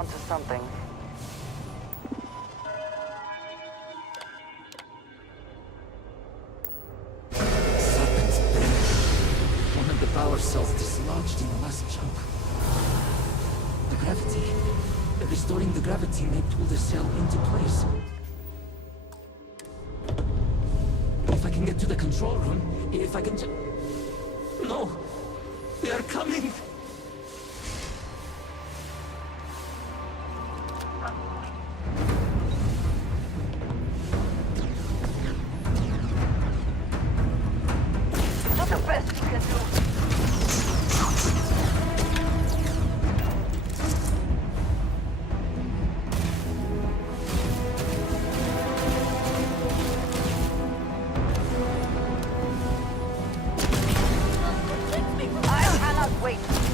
down to something. Serpent's bane. One of the power cells dislodged in the last jump. The gravity. Restoring the gravity may pull the cell into place. If I can get to the control room, if I can just... No! They are coming! Do the best you can do. I cannot wait.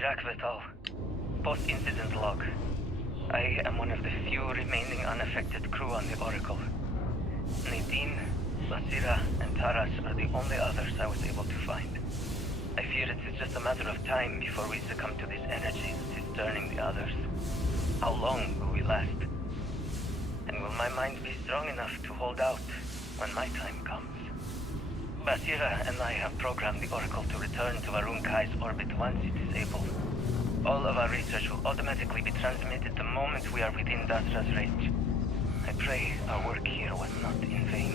Chirac Vital. Post-incident log. I am one of the few remaining unaffected crew on the Oracle. Nadine, Basira, and Taras are the only others I was able to find. I fear it's just a matter of time before we succumb to this energy that is turning the others. How long will we last? And will my mind be strong enough to hold out when my time comes? Basira and I have programmed the Oracle to return to Varun Kai's orbit once it is able. All of our research will automatically be transmitted the moment we are within Dasra's range. I pray our work here was not in vain.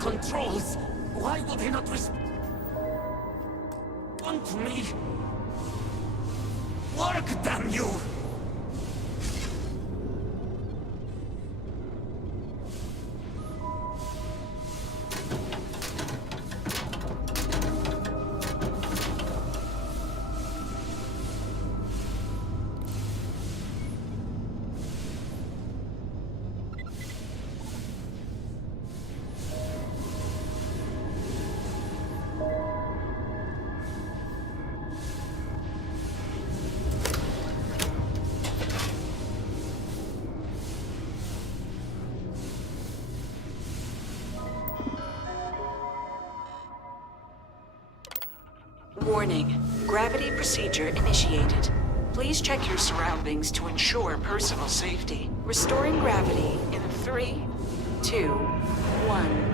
Controls! Why do they not respond to me? Work, damn you! Warning. Gravity procedure initiated. Please check your surroundings to ensure personal safety. Restoring gravity in 3, 2, 1.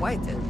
quieted.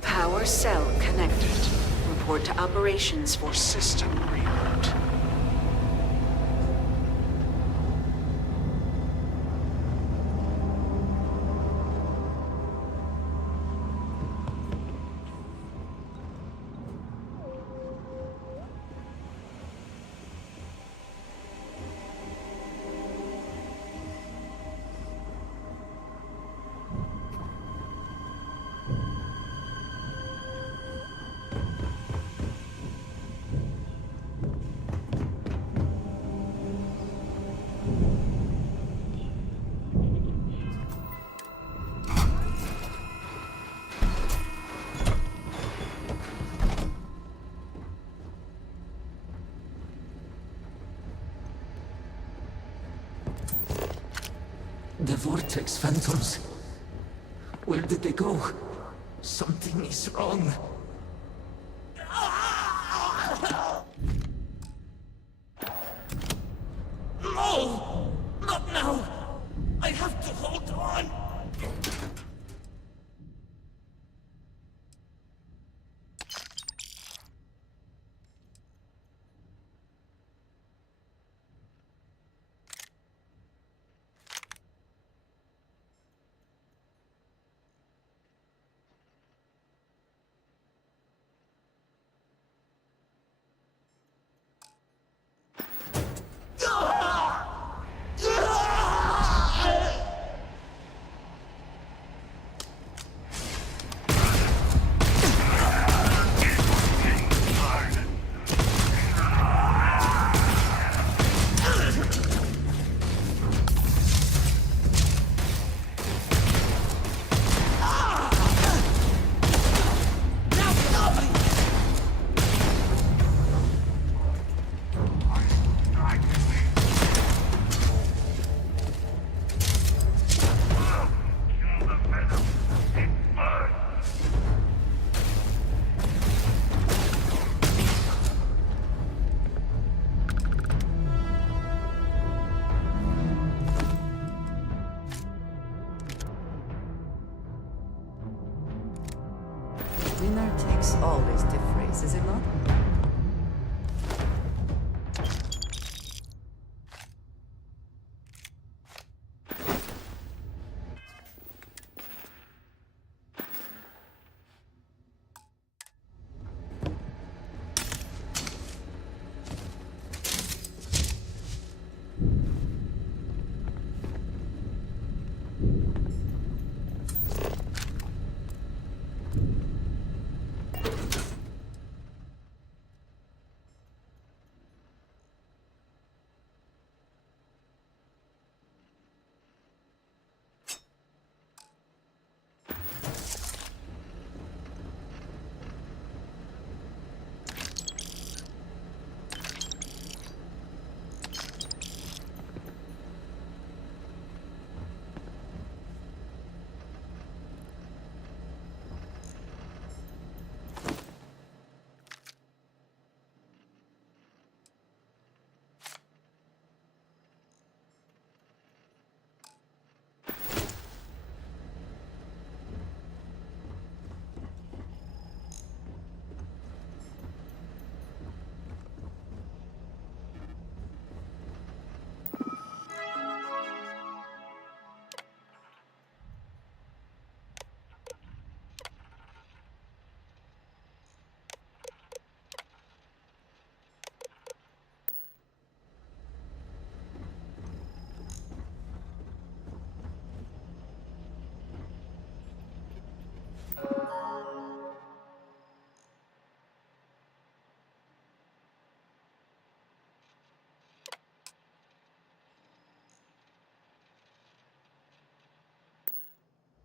Power cell connected. Report to operations for system reboot. The vortex phantoms. Where did they go? Something is wrong. No! Not now! I have to hold on! Winner takes always the phrase, is it not?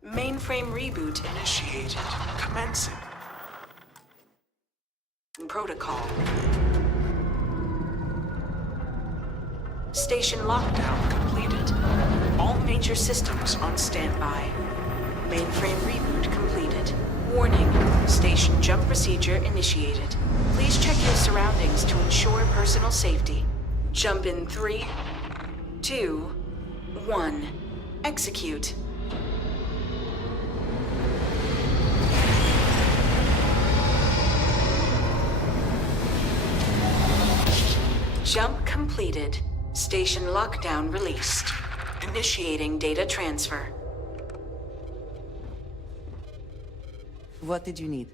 Mainframe reboot initiated. Commencing. Protocol. Station lockdown completed. All major systems on standby. Mainframe reboot completed. Warning. Station jump procedure initiated. Please check your surroundings to ensure personal safety. Jump in 3, 2, 1. Execute. Jump completed. Station lockdown released. Initiating data transfer. What did you need?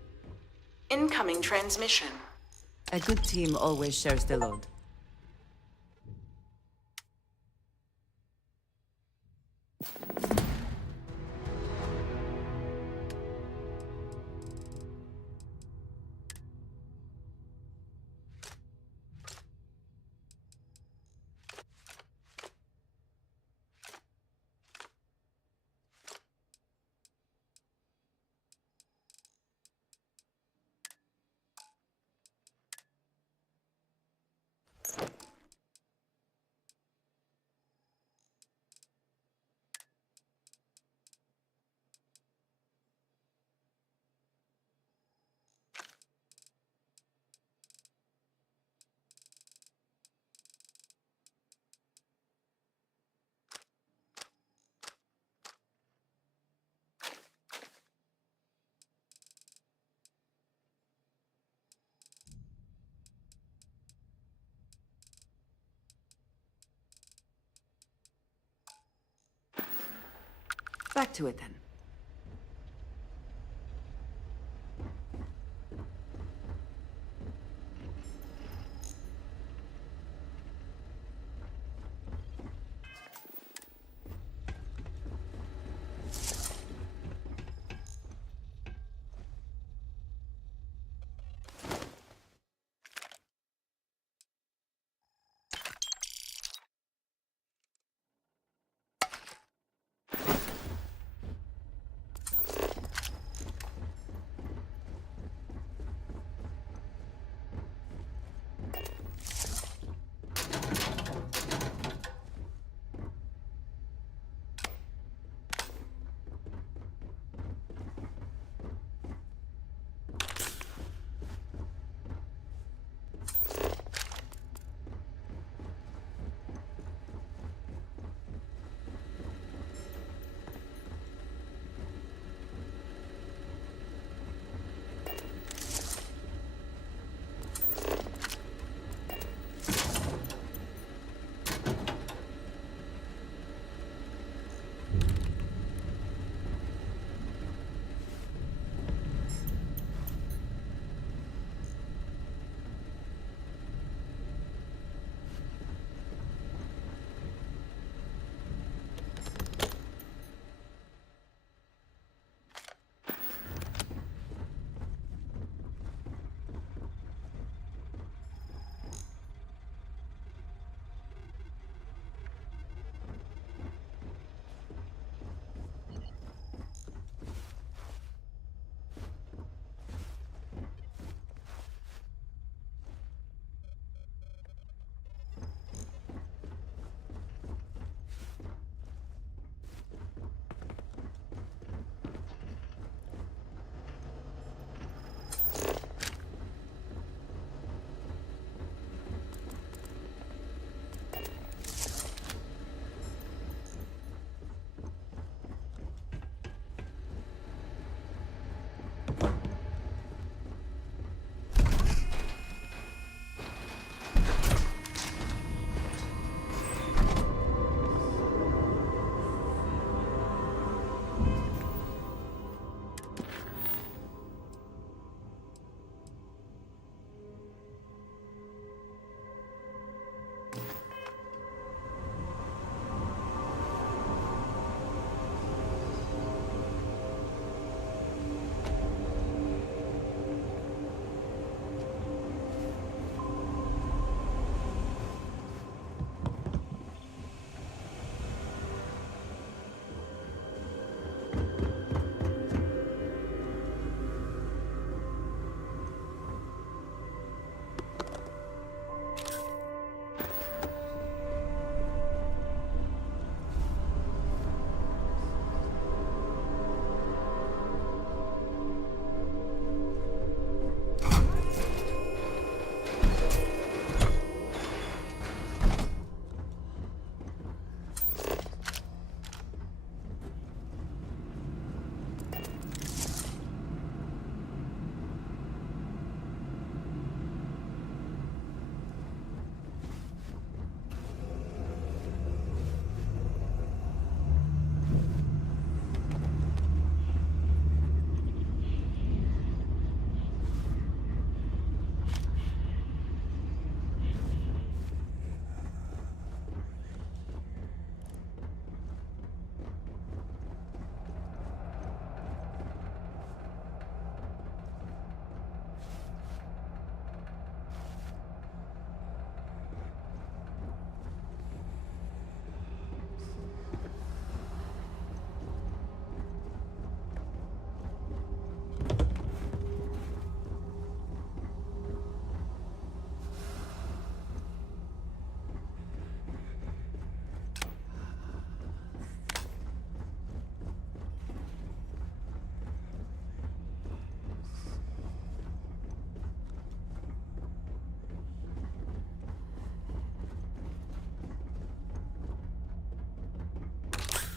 Incoming transmission. A good team always shares the load. Back to it then.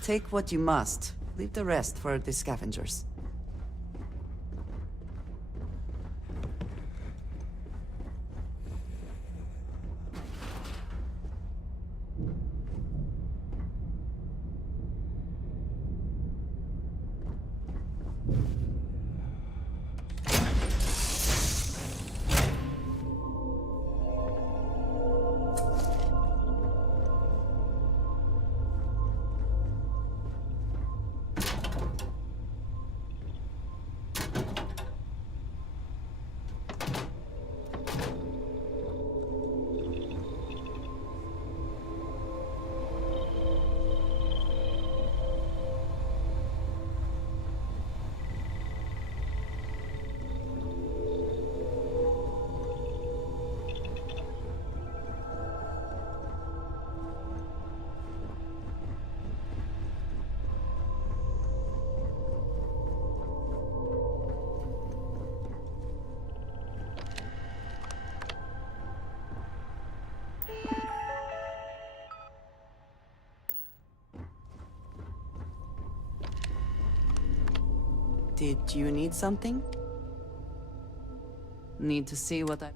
Take what you must. Leave the rest for the scavengers. Did you need something? Need to see what I...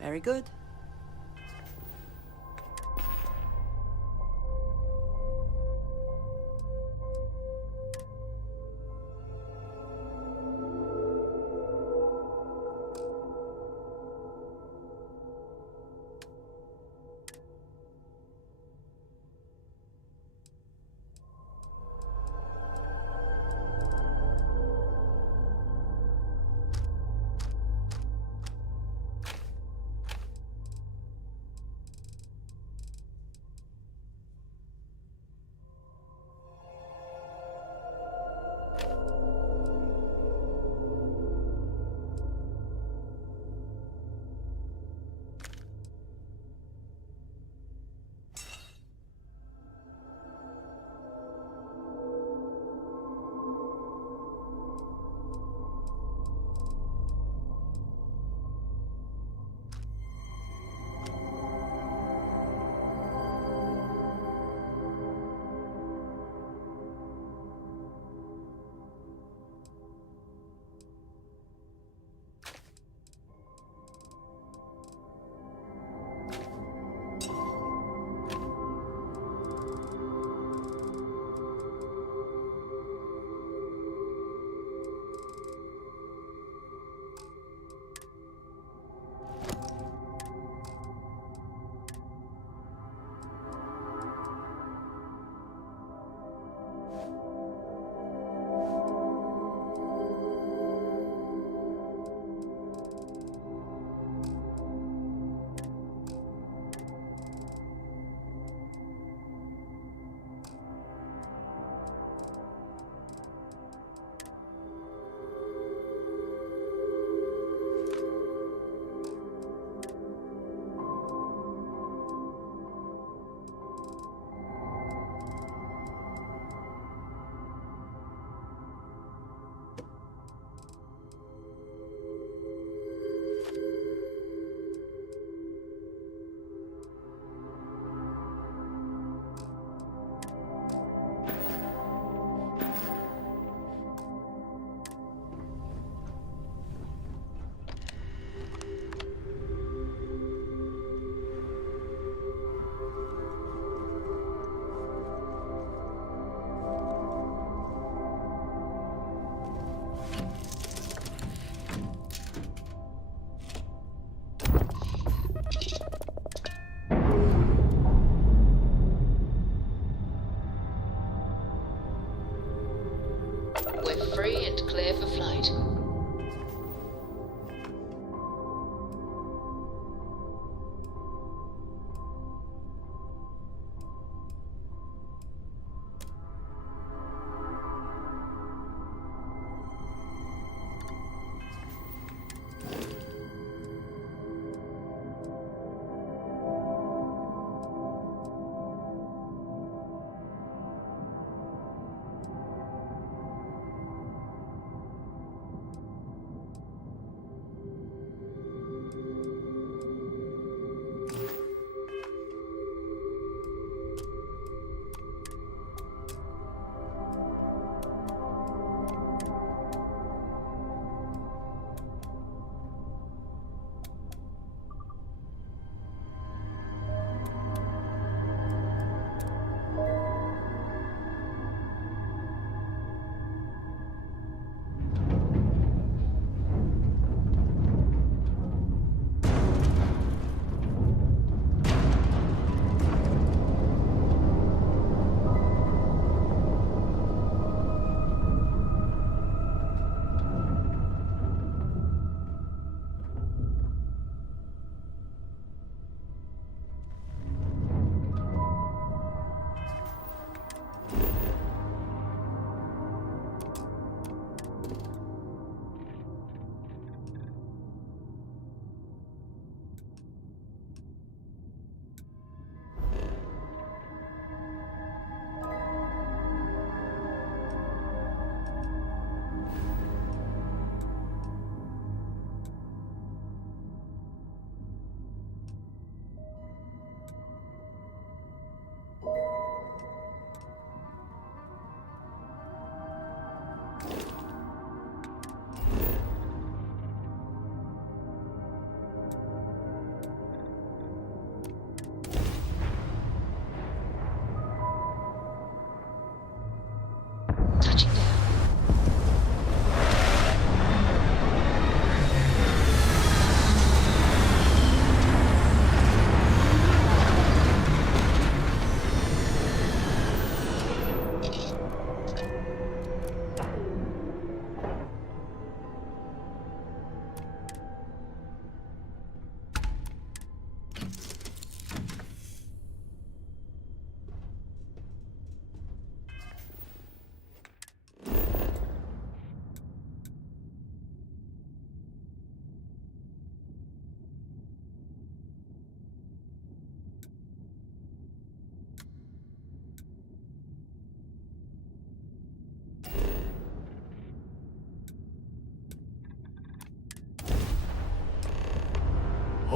Very good.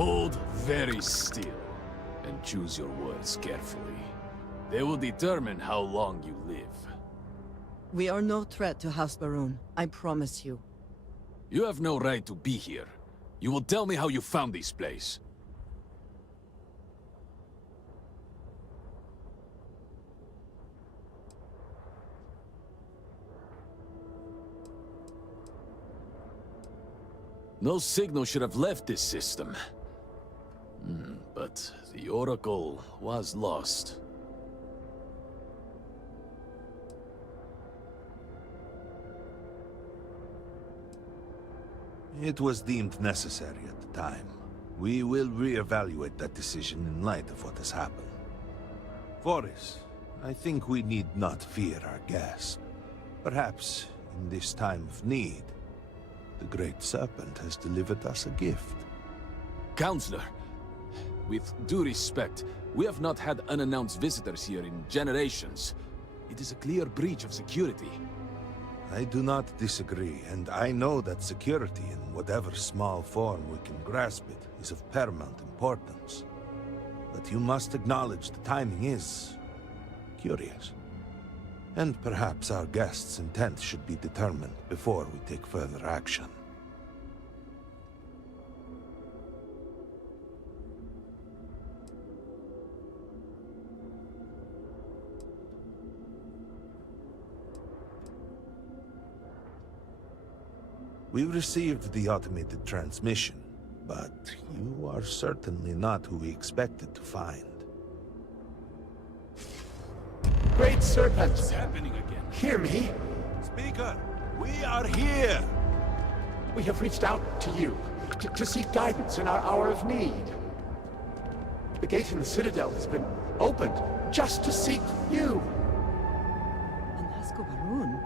Hold very still, and choose your words carefully. They will determine how long you live. We are no threat to House Baroon, I promise you. You have no right to be here. You will tell me how you found this place. No signal should have left this system. But the Oracle was lost. It was deemed necessary at the time. We will re-evaluate that decision in light of what has happened. Voris, I think we need not fear our guest. Perhaps, in this time of need, the Great Serpent has delivered us a gift. Counselor, with due respect, we have not had unannounced visitors here in generations. It is a clear breach of security. I do not disagree, and I know that security, in whatever small form we can grasp it, is of paramount importance. But you must acknowledge the timing is curious. And perhaps our guest's intent should be determined before we take further action. We received the automated transmission, but you are certainly not who we expected to find. Great Serpent! What's happening again? Hear me! Speaker, we are here! We have reached out to you to seek guidance in our hour of need. The gate in the Citadel has been opened just to seek you. Anasco Baroon?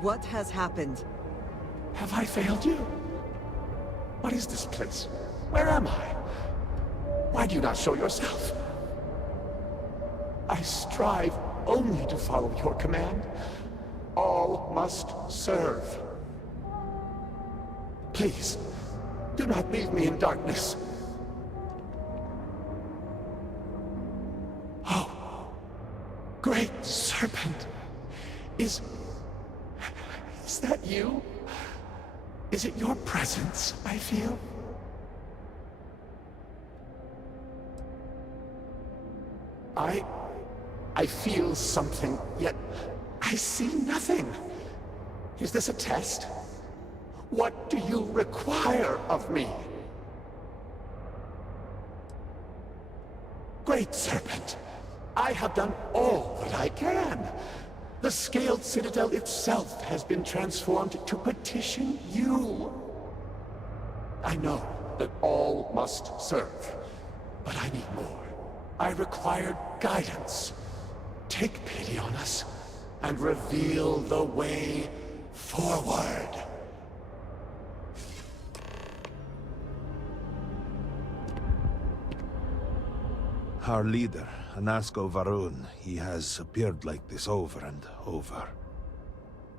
What has happened? Have I failed you? What is this place? Where am I? Why do you not show yourself? I strive only to follow your command. All must serve. Please, do not leave me in darkness. Oh, Great Serpent, is that you? Is it your presence I feel? I feel something, yet I see nothing. Is this a test? What do you require of me? Great Serpent, I have done all that I can. The scaled citadel itself has been transformed to petition you. I know that all must serve, but I need more. I require guidance. Take pity on us and reveal the way forward. Our leader, Anasco Varun, he has appeared like this over and over.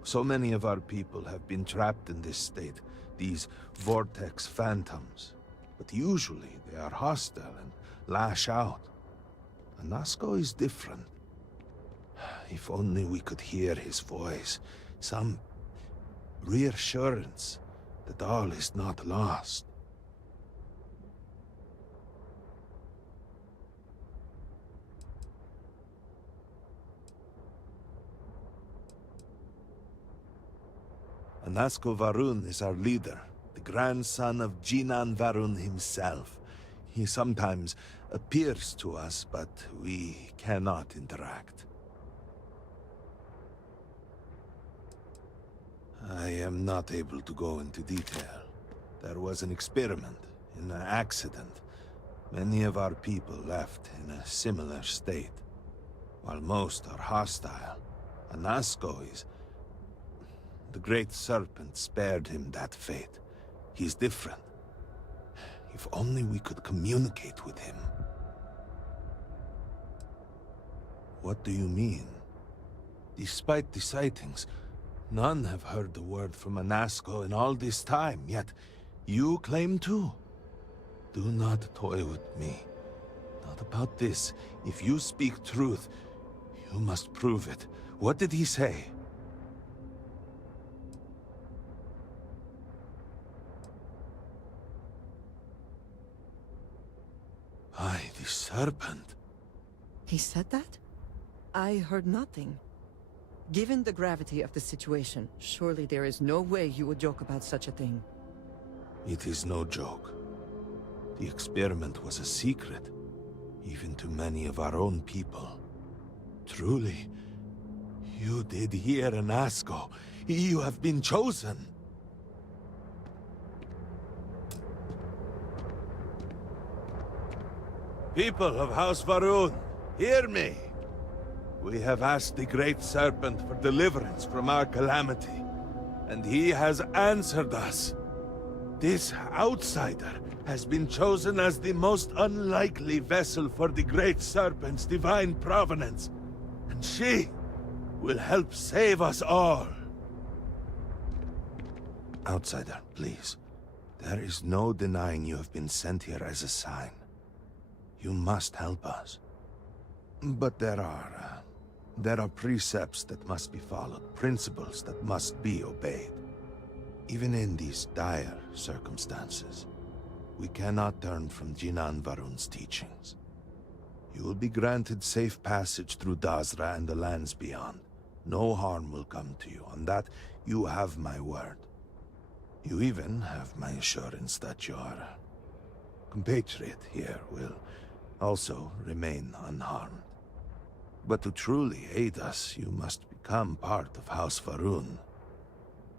So many of our people have been trapped in this state, these vortex phantoms. But usually they are hostile and lash out. Anasco is different. If only we could hear his voice, some reassurance that all is not lost. Anasco Varun is our leader, the grandson of Jinan Varun himself. He sometimes appears to us, but we cannot interact. I am not able to go into detail. There was an experiment, an accident. Many of our people left in a similar state. While most are hostile, Anasco is... The Great Serpent spared him that fate. He's different. If only we could communicate with him. What do you mean? Despite the sightings, none have heard the word from Anasco in all this time, yet you claim to? Do not toy with me. Not about this. If you speak truth, you must prove it. What did he say? Aye, the serpent. He said that? I heard nothing. Given the gravity of the situation, surely there is no way you would joke about such a thing. It is no joke. The experiment was a secret, even to many of our own people. Truly, you did hear an Asco. You have been chosen. People of House Varun, hear me. We have asked the Great Serpent for deliverance from our calamity, and he has answered us. This outsider has been chosen as the most unlikely vessel for the Great Serpent's divine provenance, and she will help save us all. Outsider, please. There is no denying you have been sent here as a sign. You must help us. But there are precepts that must be followed, principles that must be obeyed. Even in these dire circumstances, we cannot turn from Jinan Varun's teachings. You will be granted safe passage through Dazra and the lands beyond. No harm will come to you. On that, you have my word. You even have my assurance that your compatriot here will also remain unharmed. But to truly aid us, you must become part of House Varun.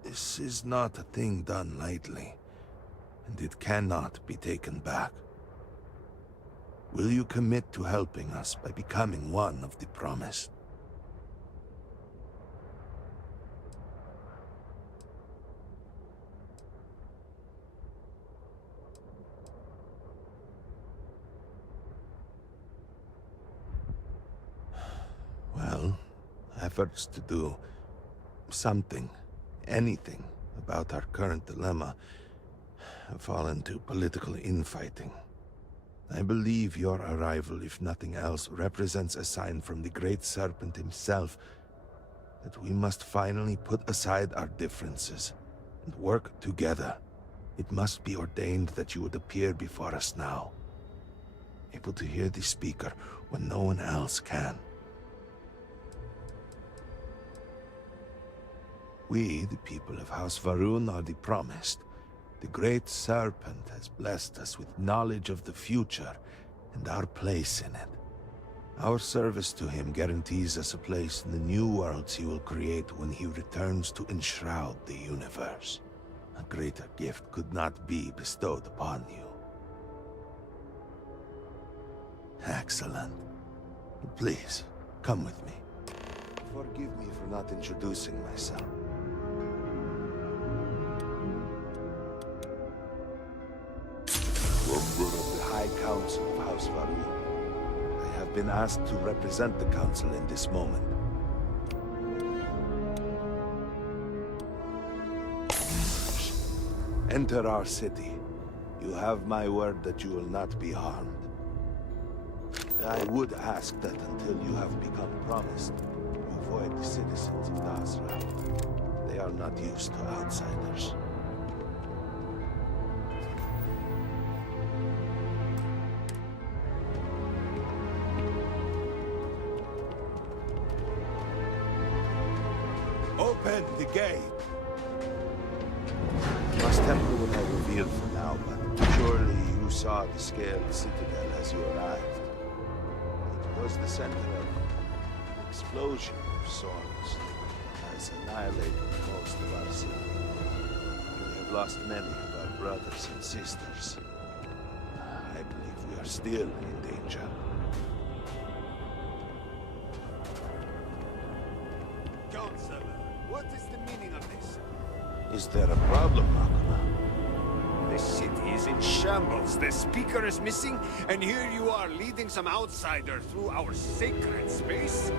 This is not a thing done lightly, and it cannot be taken back. Will you commit to helping us by becoming one of the promised? Well, efforts to do something, anything, about our current dilemma have fallen to political infighting. I believe your arrival, if nothing else, represents a sign from the Great Serpent himself that we must finally put aside our differences and work together. It must be ordained that you would appear before us now, able to hear the speaker when no one else can. We, the people of House Varun, are the promised. The Great Serpent has blessed us with knowledge of the future and our place in it. Our service to him guarantees us a place in the new worlds he will create when he returns to enshroud the universe. A greater gift could not be bestowed upon you. Excellent. Please, come with me. Forgive me for not introducing myself. Member of the High Council of House Varun. I have been asked to represent the Council in this moment. Enter our city. You have my word that you will not be harmed. I would ask that until you have become promised, you avoid the citizens of Dazra. They are not used to outsiders. Open the gate! Must temper what I revealed for now, but surely you saw the scaled citadel as you arrived. It was the center of an explosion of sorts that has annihilated most of our city. We have lost many of our brothers and sisters. I believe we are still in danger. Counselor, what is the meaning of this? Is there a problem, Makuma? The city is in shambles. The speaker is missing, and here you are leading some outsider through our sacred space?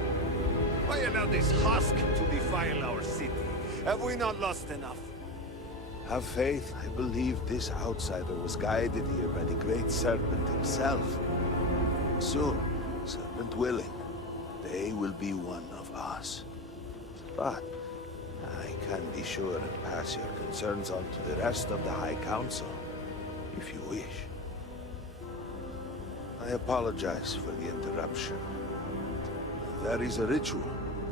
Why allow this husk to defile our city? Have we not lost enough? Have faith. I believe this outsider was guided here by the Great Serpent himself. Soon, Serpent willing, they will be one of us. But I can be sure and pass your concerns on to the rest of the High Council, if you wish. I apologize for the interruption. There is a ritual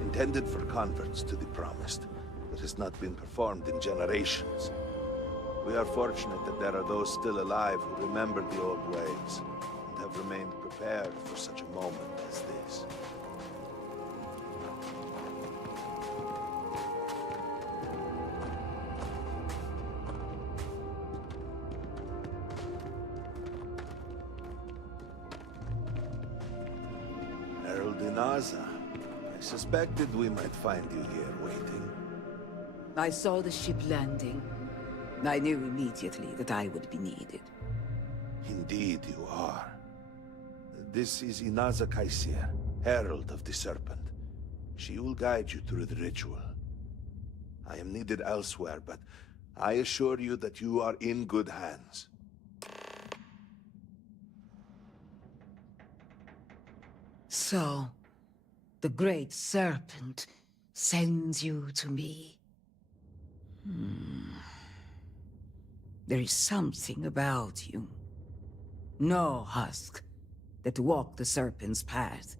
intended for converts to the Promised that has not been performed in generations. We are fortunate that there are those still alive who remember the old ways and have remained prepared for such a moment as this. Herald Inaza, I suspected we might find you here waiting. I saw the ship landing. I knew immediately that I would be needed. Indeed you are. This is Inaza Kaisir, Herald of the Serpent. She will guide you through the ritual. I am needed elsewhere, but I assure you that you are in good hands. So, the Great Serpent sends you to me. There is something about you. No husk that walk the Serpent's path.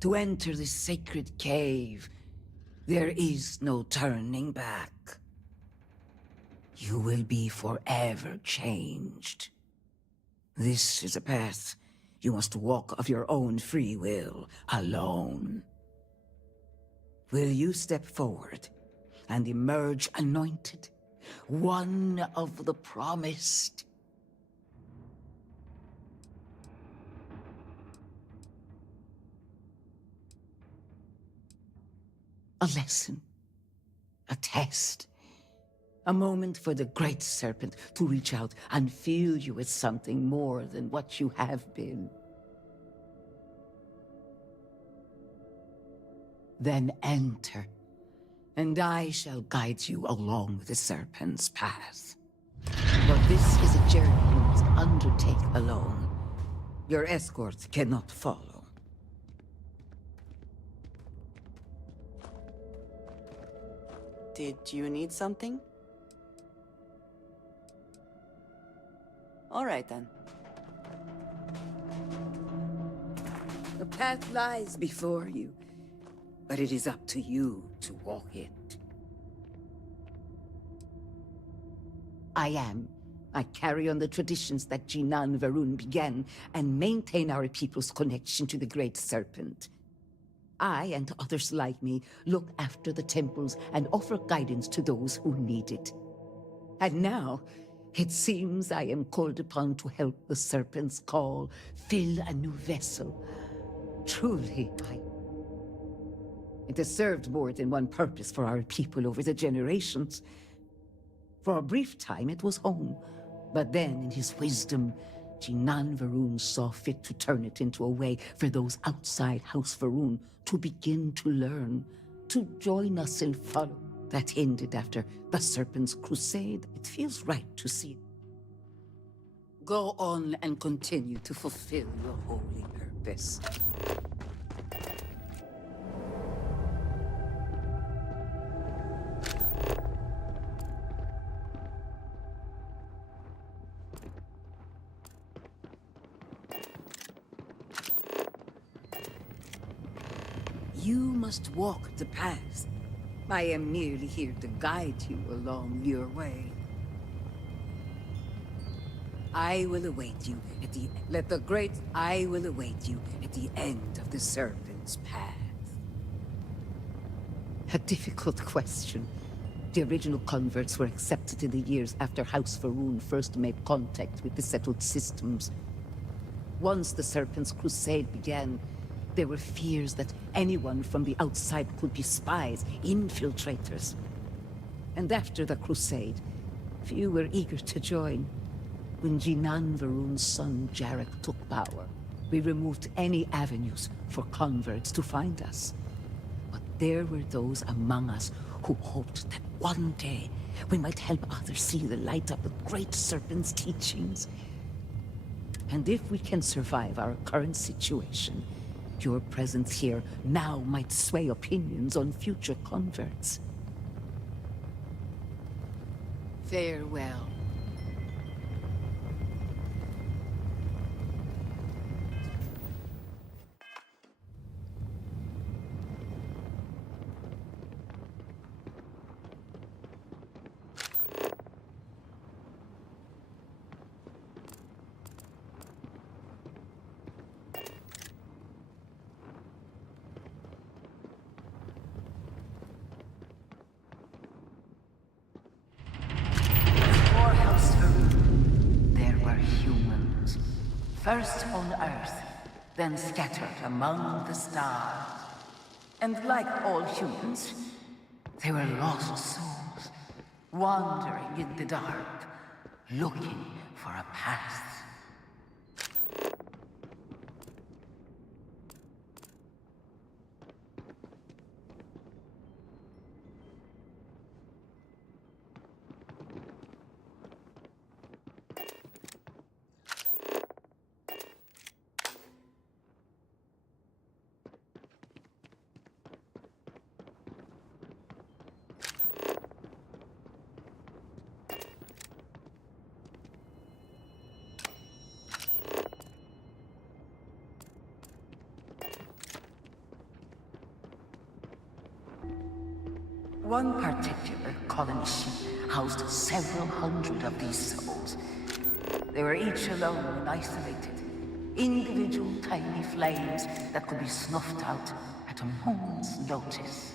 To enter this sacred cave, there is no turning back. You will be forever changed. This is a path you must walk of your own free will, alone. Will you step forward and emerge anointed, one of the Promised? A lesson, a test, a moment for the Great Serpent to reach out and fill you with something more than what you have been. Then enter, and I shall guide you along the Serpent's path. But this is a journey you must undertake alone. Your escort cannot follow. Did you need something? All right, then. The path lies before you, but it is up to you to walk it. I carry on the traditions that Jinan Varun began and maintain our people's connection to the Great Serpent. I and others like me look after the temples and offer guidance to those who need it. And now, it seems I am called upon to help the Serpent's call fill a new vessel. Truly, it has served more than one purpose for our people over the generations. For a brief time, it was home. But then, in his wisdom, Jinan Varun saw fit to turn it into a way for those outside House Varun to begin to learn, to join us in follow. That ended after the Serpent's crusade. It feels right to see. Go on and continue to fulfill your holy purpose. You must walk the path. I am merely here to guide you along your way. I will await you at the... I will await you at the end of the Serpent's path. A difficult question. The original converts were accepted in the years after House Varun first made contact with the settled systems. Once the Serpent's crusade began, there were fears that anyone from the outside could be spies, infiltrators. And after the crusade, few were eager to join. When Jinan Varun's son Jarek took power, we removed any avenues for converts to find us. But there were those among us who hoped that one day we might help others see the light of the Great Serpent's teachings. And if we can survive our current situation, your presence here now might sway opinions on future converts. Farewell. First on Earth, then scattered among the stars. And like all humans, they were lost souls, wandering in the dark, looking for a path. One particular colony ship housed several hundred of these souls. They were each alone and isolated, individual tiny flames that could be snuffed out at a moment's notice.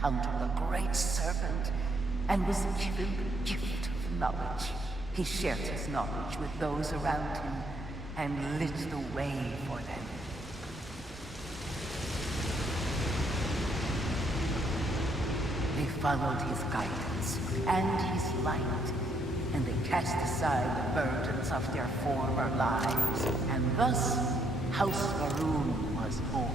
Encountered the Great Serpent and was given the gift of knowledge. He shared his knowledge with those around him and lit the way for them. They followed his guidance and his light, and they cast aside the burdens of their former lives, and thus House Varun was born.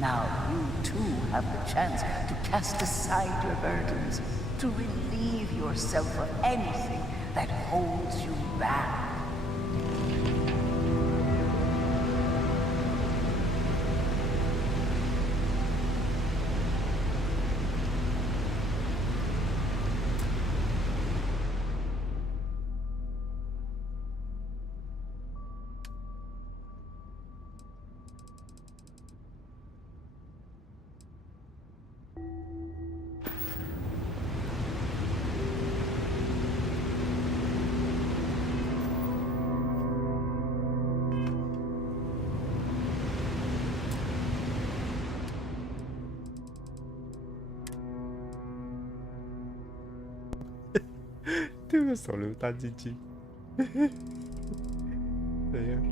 Now you too have the chance to cast aside your burdens, to relieve yourself of anything that holds you back.丢个手榴弹进去，怎样？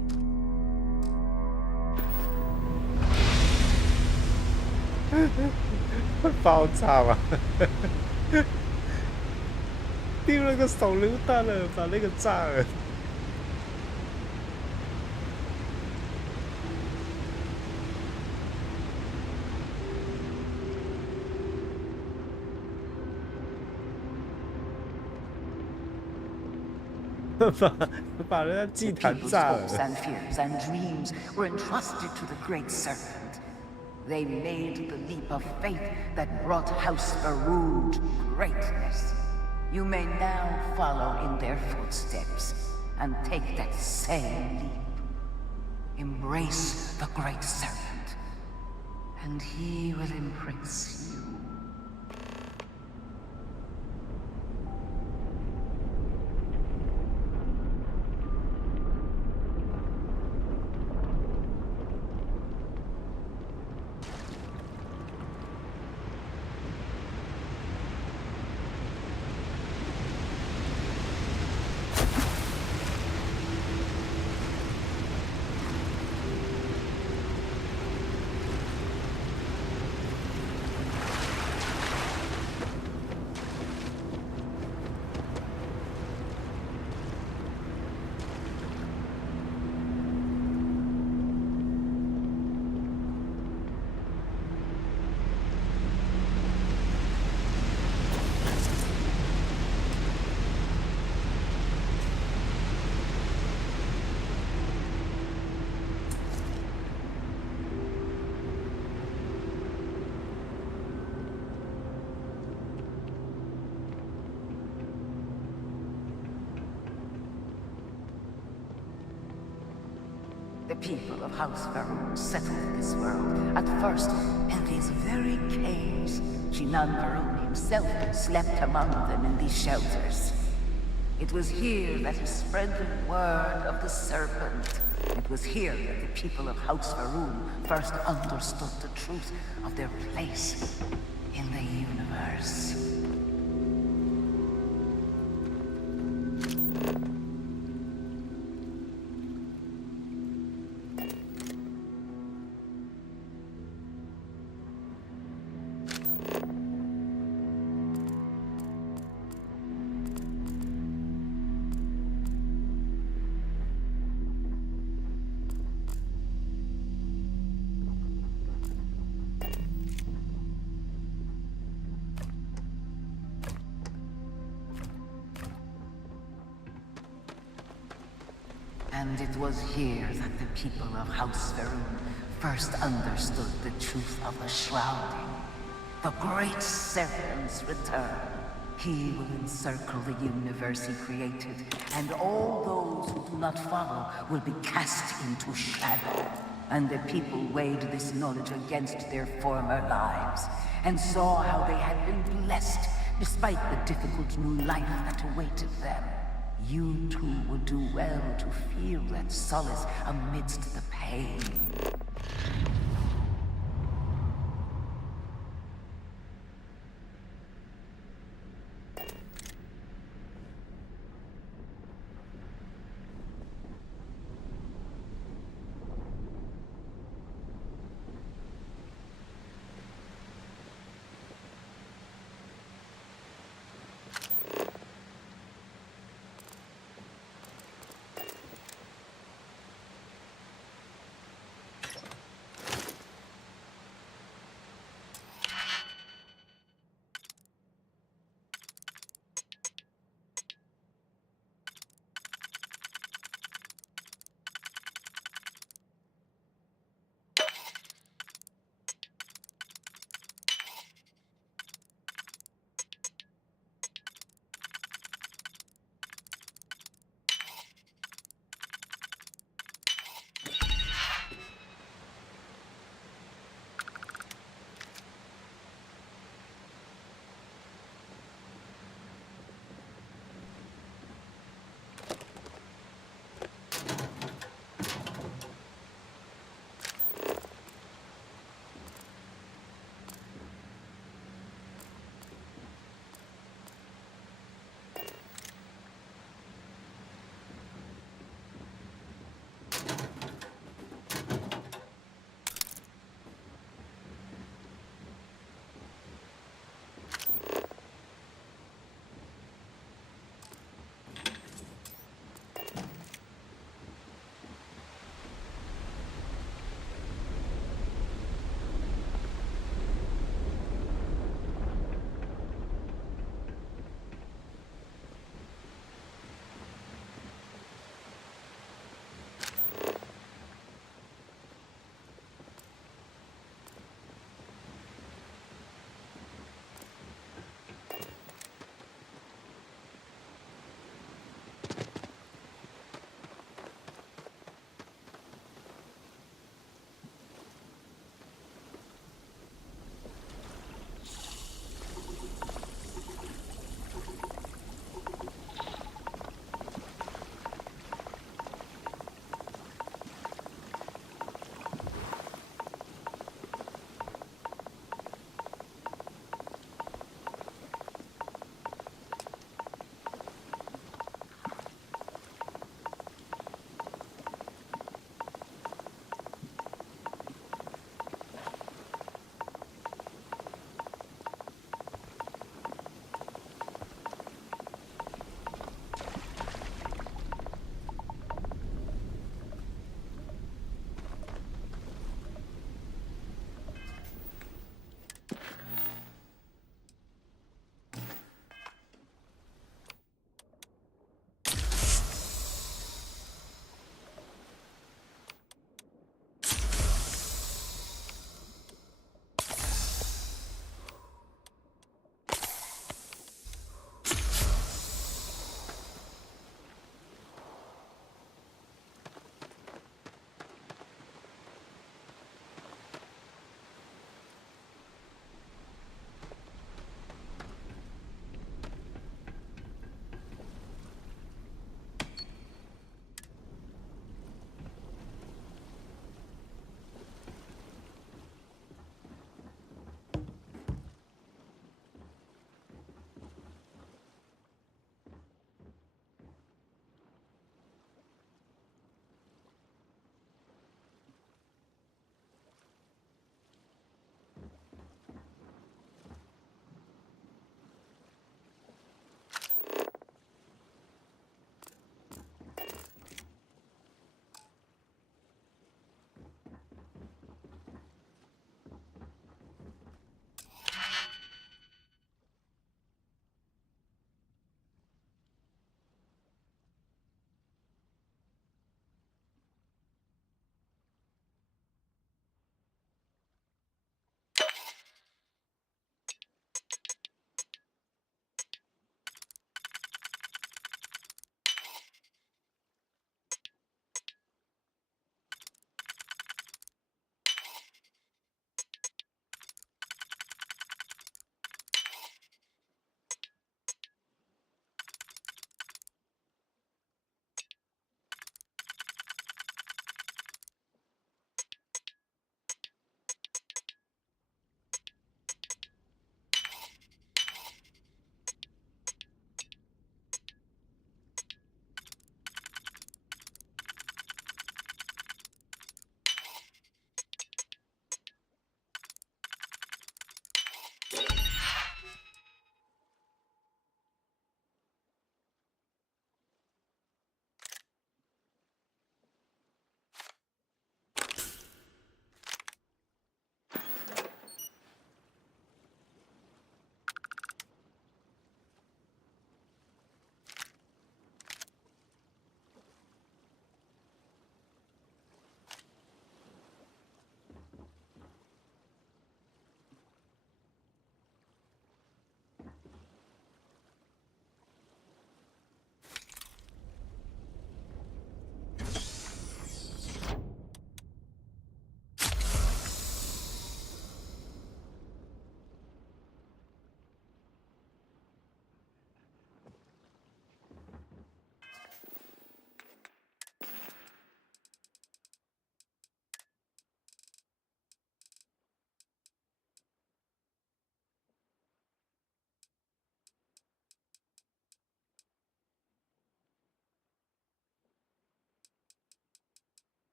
会爆炸吗？丢了个手榴弹了，把那个炸了。把人家祭坛炸了。People's hopes and fears and dreams were entrusted to the Great Serpent. They made the leap of faith that brought House Varun to greatness. You may now follow in their footsteps and take that same leap. Embrace the Great Serpent, and he will embrace you. The people of House Varun settled this world, at first in these very caves. Jinan Varun himself slept among them in these shelters. It was here that he spread the word of the serpent. It was here that the people of House Varun first understood the truth of their place in the universe. And it was here that the people of House Varun first understood the truth of the shrouding. The great serpent's return. He will encircle the universe he created, and all those who do not follow will be cast into shadow. And the people weighed this knowledge against their former lives, and saw how they had been blessed despite the difficult new life that awaited them. You too would do well to feel that solace amidst the pain.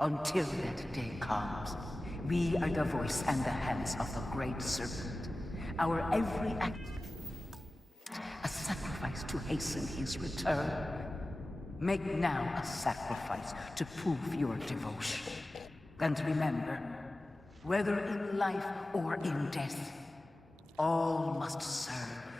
Until that day comes, we are the voice and the hands of the Great Serpent. Our every act a sacrifice to hasten his return. Make now a sacrifice to prove your devotion. And remember, whether in life or in death, all must serve.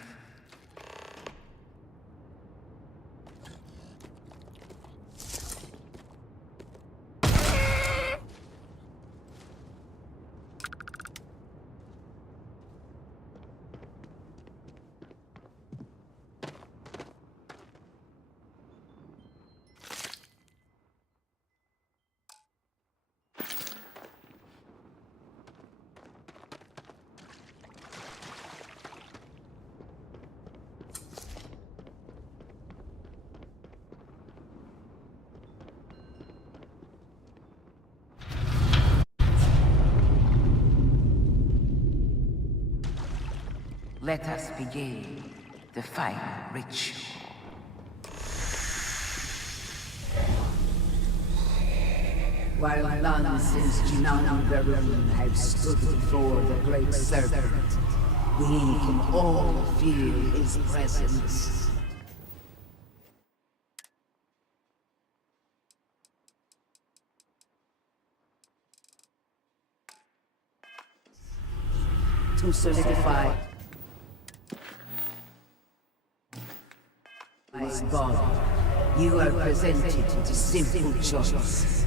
Let us begin the final ritual. While none since Jinan Varun have stood before the Great Serpent, we can all feel his presence. To solidify God, you are presented with a simple choice.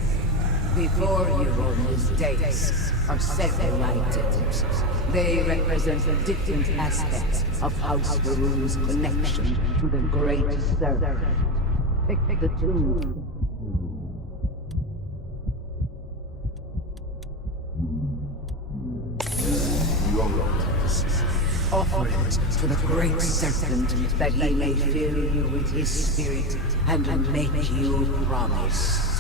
Before you on this dais are several items. They represent different aspects of House Varun's connection to the Great Serpent. Pick the two. Offer it to the Great Serpent that he may fill you with his spirit and make you a promise.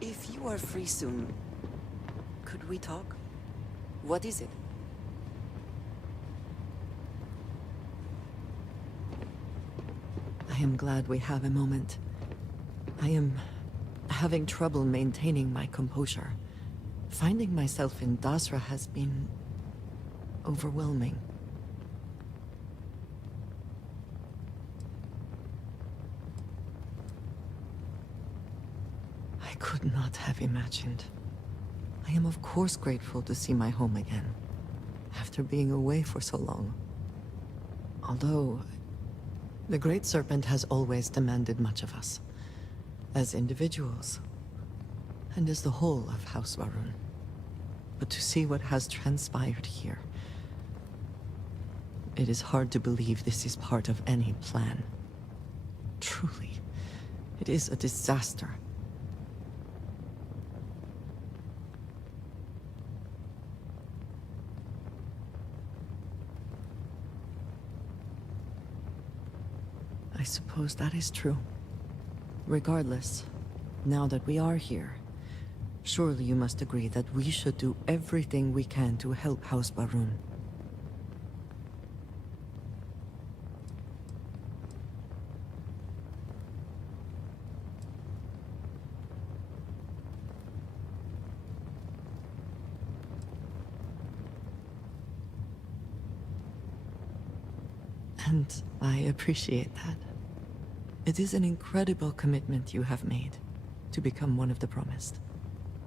If you are free soon, could we talk? What is it? I am glad we have a moment. I am having trouble maintaining my composure. Finding myself in Dasra has been overwhelming. I could not have imagined. I am of course grateful to see my home again. after being away for so long. Although, the Great Serpent has always demanded much of us, as individuals, and as the whole of House Varun. But to see what has transpired here, it is hard to believe this is part of any plan. Truly, it is a disaster. I suppose that is true. Regardless, now that we are here, surely you must agree that we should do everything we can to help House Varun. And I appreciate that. It is an incredible commitment you have made to become one of the promised.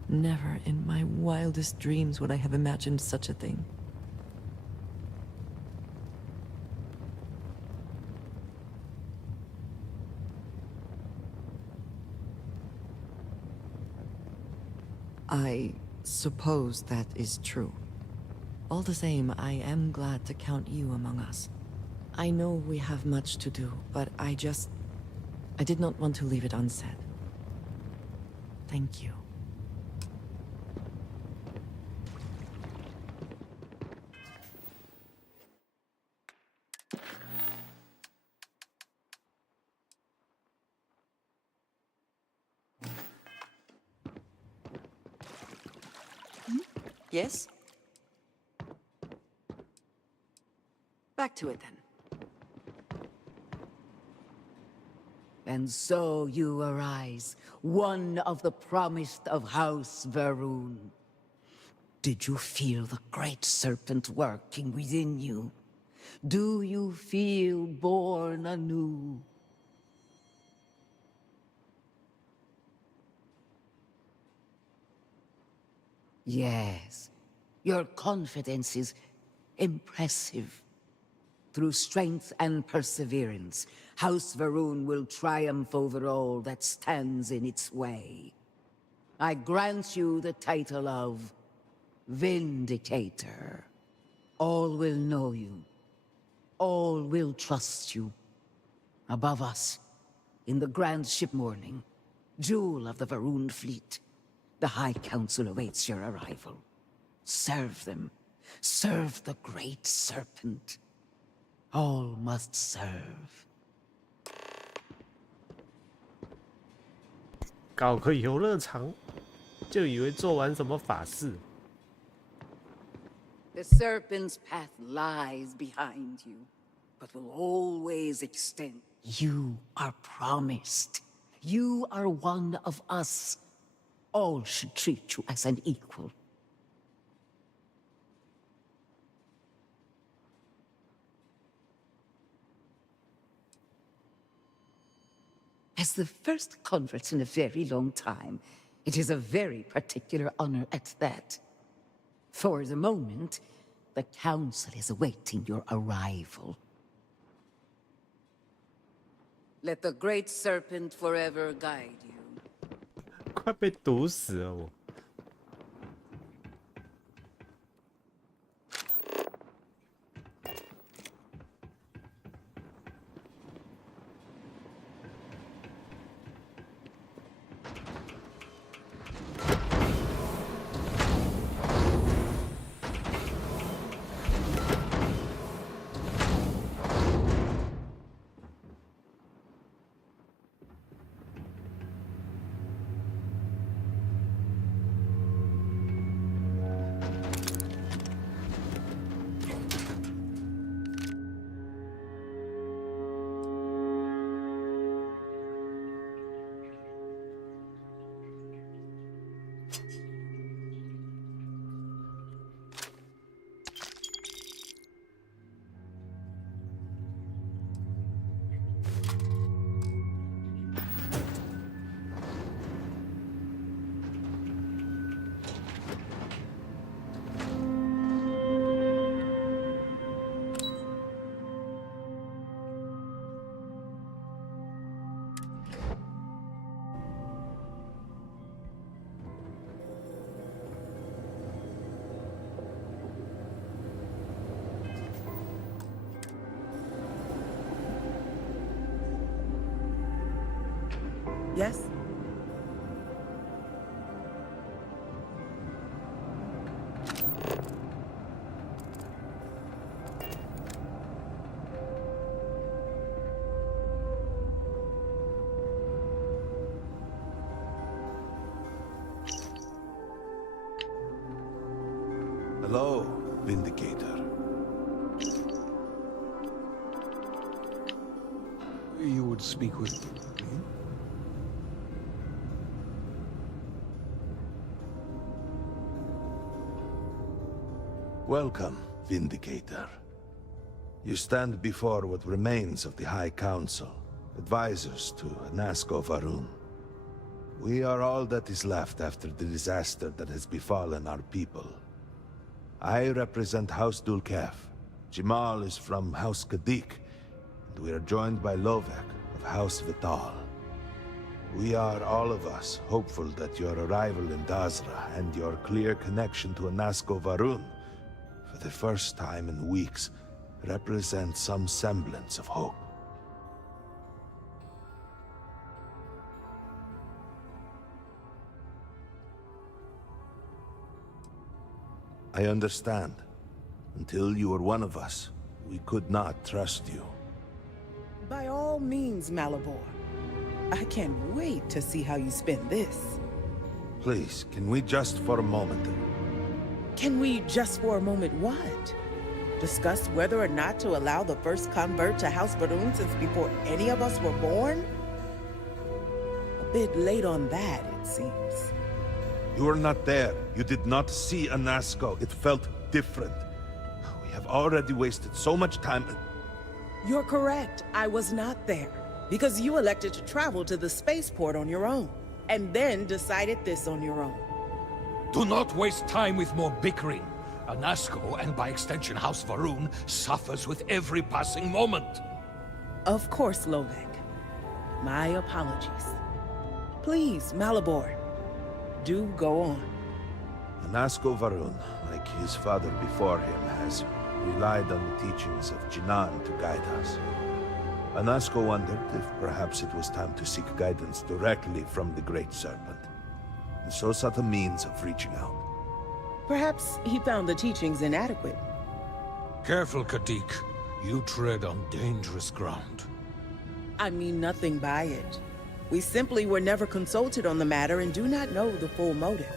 Never in my wildest dreams would I have imagined such a thing. I suppose that is true. All the same, I am glad to count you among us. I know we have much to do, but I did not want to leave it unsaid. Thank you. Yes? Back to it then. And so you arise, one of the promised of House Varun. Did you feel the Great Serpent working within you? Do you feel born anew? Yes, your confidence is impressive. Through strength and perseverance, House Varun will triumph over all that stands in its way. I grant you the title of Vindicator. All will know you. All will trust you. Above us, in the grand ship morning, jewel of the Varun fleet, the High Council awaits your arrival. Serve them. Serve the Great Serpent. All must serve. 搞个游乐场，就以为做完什么法事。The serpent's path lies behind you, but will always extend. You are promised. You are one of us. All should treat you as an equal. As the first converts in a very long time, it is a very particular honor at that. For the moment, the Council is awaiting your arrival. Let the Great Serpent forever guide you. 快被毒死了我。Yes? Hello, Vindicator. You would speak with me? Welcome, Vindicator. You stand before what remains of the High Council, advisors to Nasco Varun. We are all that is left after the disaster that has befallen our people. I represent House Dulkef. Jamal is from House Kadik, and we are joined by Lovek of House Vital. We are, all of us, hopeful that your arrival in Dazra and your clear connection to Nasco Varun, for the first time in weeks, represent some semblance of hope. I understand. Until you were one of us, we could not trust you. By all means, Malabor. I can't wait to see how you spend this. Please, can we just for a moment... Can we just for a moment what? Discuss whether or not to allow the first convert to House Varun since before any of us were born? A bit late on that, it seems. You were not there. You did not see Anasco. It felt different. We have already wasted so much time. You're correct. I was not there. Because you elected to travel to the spaceport on your own. And then decided this on your own. Do not waste time with more bickering. Anasco, and by extension House Varun, suffers with every passing moment. Of course, Lovek. My apologies. Please, Malabor. Do go on. Anasco Varun, like his father before him, has relied on the teachings of Jinan to guide us. Anasco wondered if perhaps it was time to seek guidance directly from the Great Serpent, and so sought a means of reaching out. Perhaps he found the teachings inadequate. Careful, Kadik. You tread on dangerous ground. I mean nothing by it. We simply were never consulted on the matter and do not know the full motive.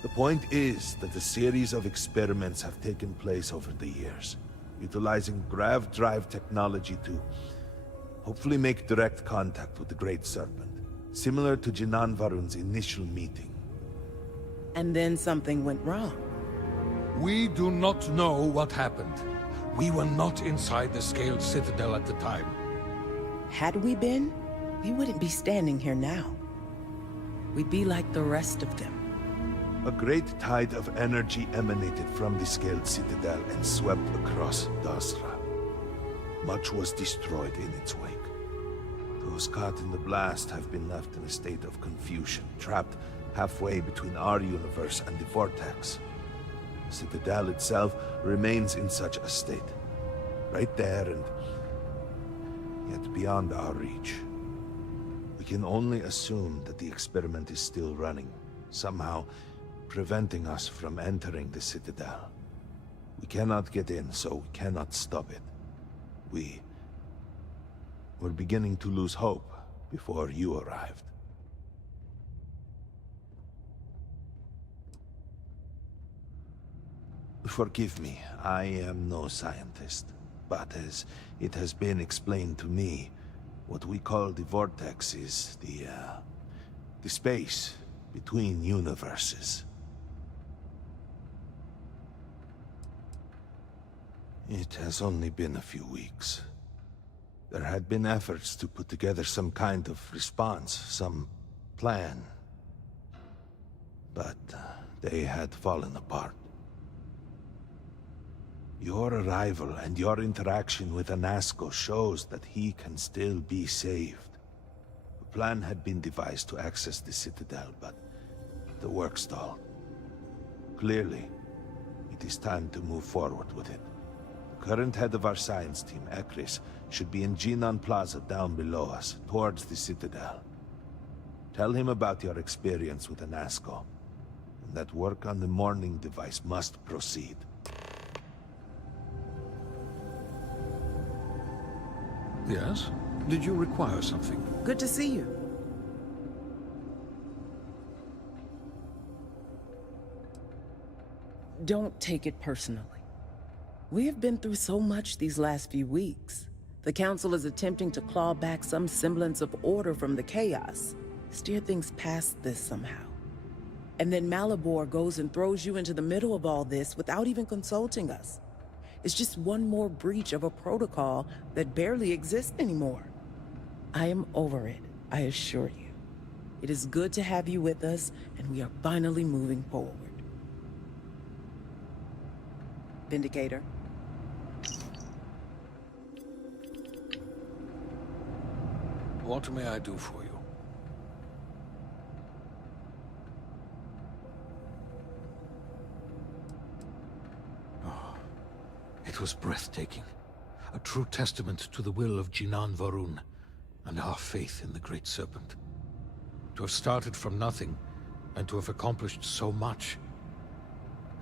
The point is that a series of experiments have taken place over the years, utilizing grav drive technology to hopefully make direct contact with the Great Serpent, similar to Jinan Varun's initial meeting. And then something went wrong. We do not know what happened. We were not inside the Scaled Citadel at the time. Had we been, we wouldn't be standing here now. We'd be like the rest of them. A great tide of energy emanated from the Scaled Citadel and swept across Dazra. Much was destroyed in its wake. Those caught in the blast have been left in a state of confusion, trapped halfway between our universe and the Vortex. The Citadel itself remains in such a state. Right there and yet beyond our reach. We can only assume that the experiment is still running, somehow preventing us from entering the Citadel. We cannot get in, so we cannot stop it. We're beginning to lose hope before you arrived. Forgive me, I am no scientist, but as it has been explained to me, what we call the Vortex is the space between universes. It has only been a few weeks. There had been efforts to put together some kind of response, some plan. But they had fallen apart. Your arrival and your interaction with Anasco shows that he can still be saved. A plan had been devised to access the Citadel, but the work stalled. Clearly, it is time to move forward with it. The current head of our science team, Ekris, should be in Jinan Plaza down below us, towards the Citadel. Tell him about your experience with Anasco, and that work on the morning device must proceed. Yes? Did you require something? Good to see you. Don't take it personally. We have been through so much these last few weeks. The Council is attempting to claw back some semblance of order from the chaos, steer things past this somehow. And then Malibor goes and throws you into the middle of all this without even consulting us. It's just one more breach of a protocol that barely exists anymore. I am over it, I assure you. It is good to have you with us, and we are finally moving forward. Vindicator. What may I do for you? It was breathtaking. A true testament to the will of Jinan Varun and our faith in the Great Serpent. To have started from nothing and to have accomplished so much,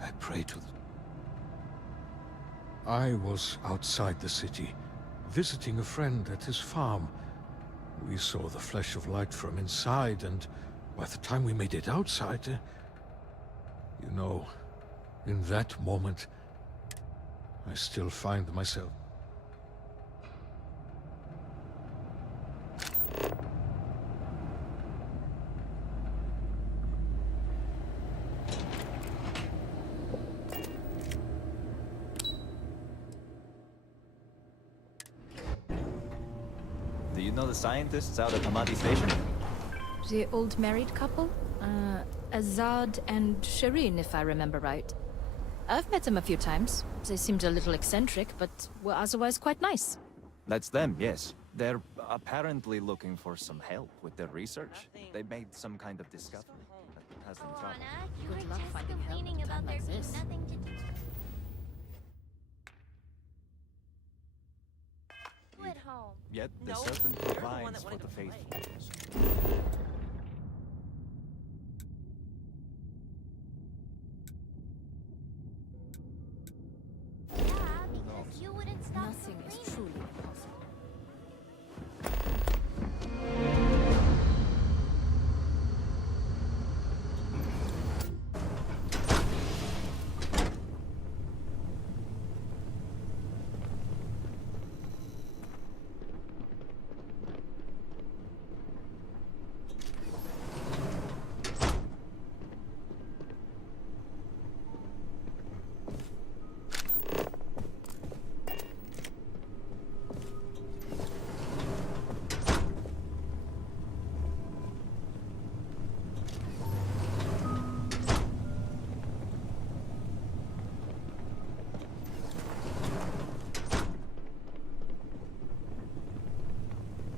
I pray to them. I was outside the city, visiting a friend at his farm. We saw the flesh of light from inside, and by the time we made it outside, you know, in that moment, I still find myself... Do you know the scientists out at Hamadi Station? The old married couple? Azad and Shireen, if I remember right. I've met them a few times. They seemed a little eccentric, but were otherwise quite nice. That's them, yes. They're apparently looking for some help with their research. They made some kind of discovery that has them trouble. Good luck finding help at a time like this. At home. Yet the serpent provides for the faithful. Yeah, because you wouldn't stop. Nothing is truly impossible.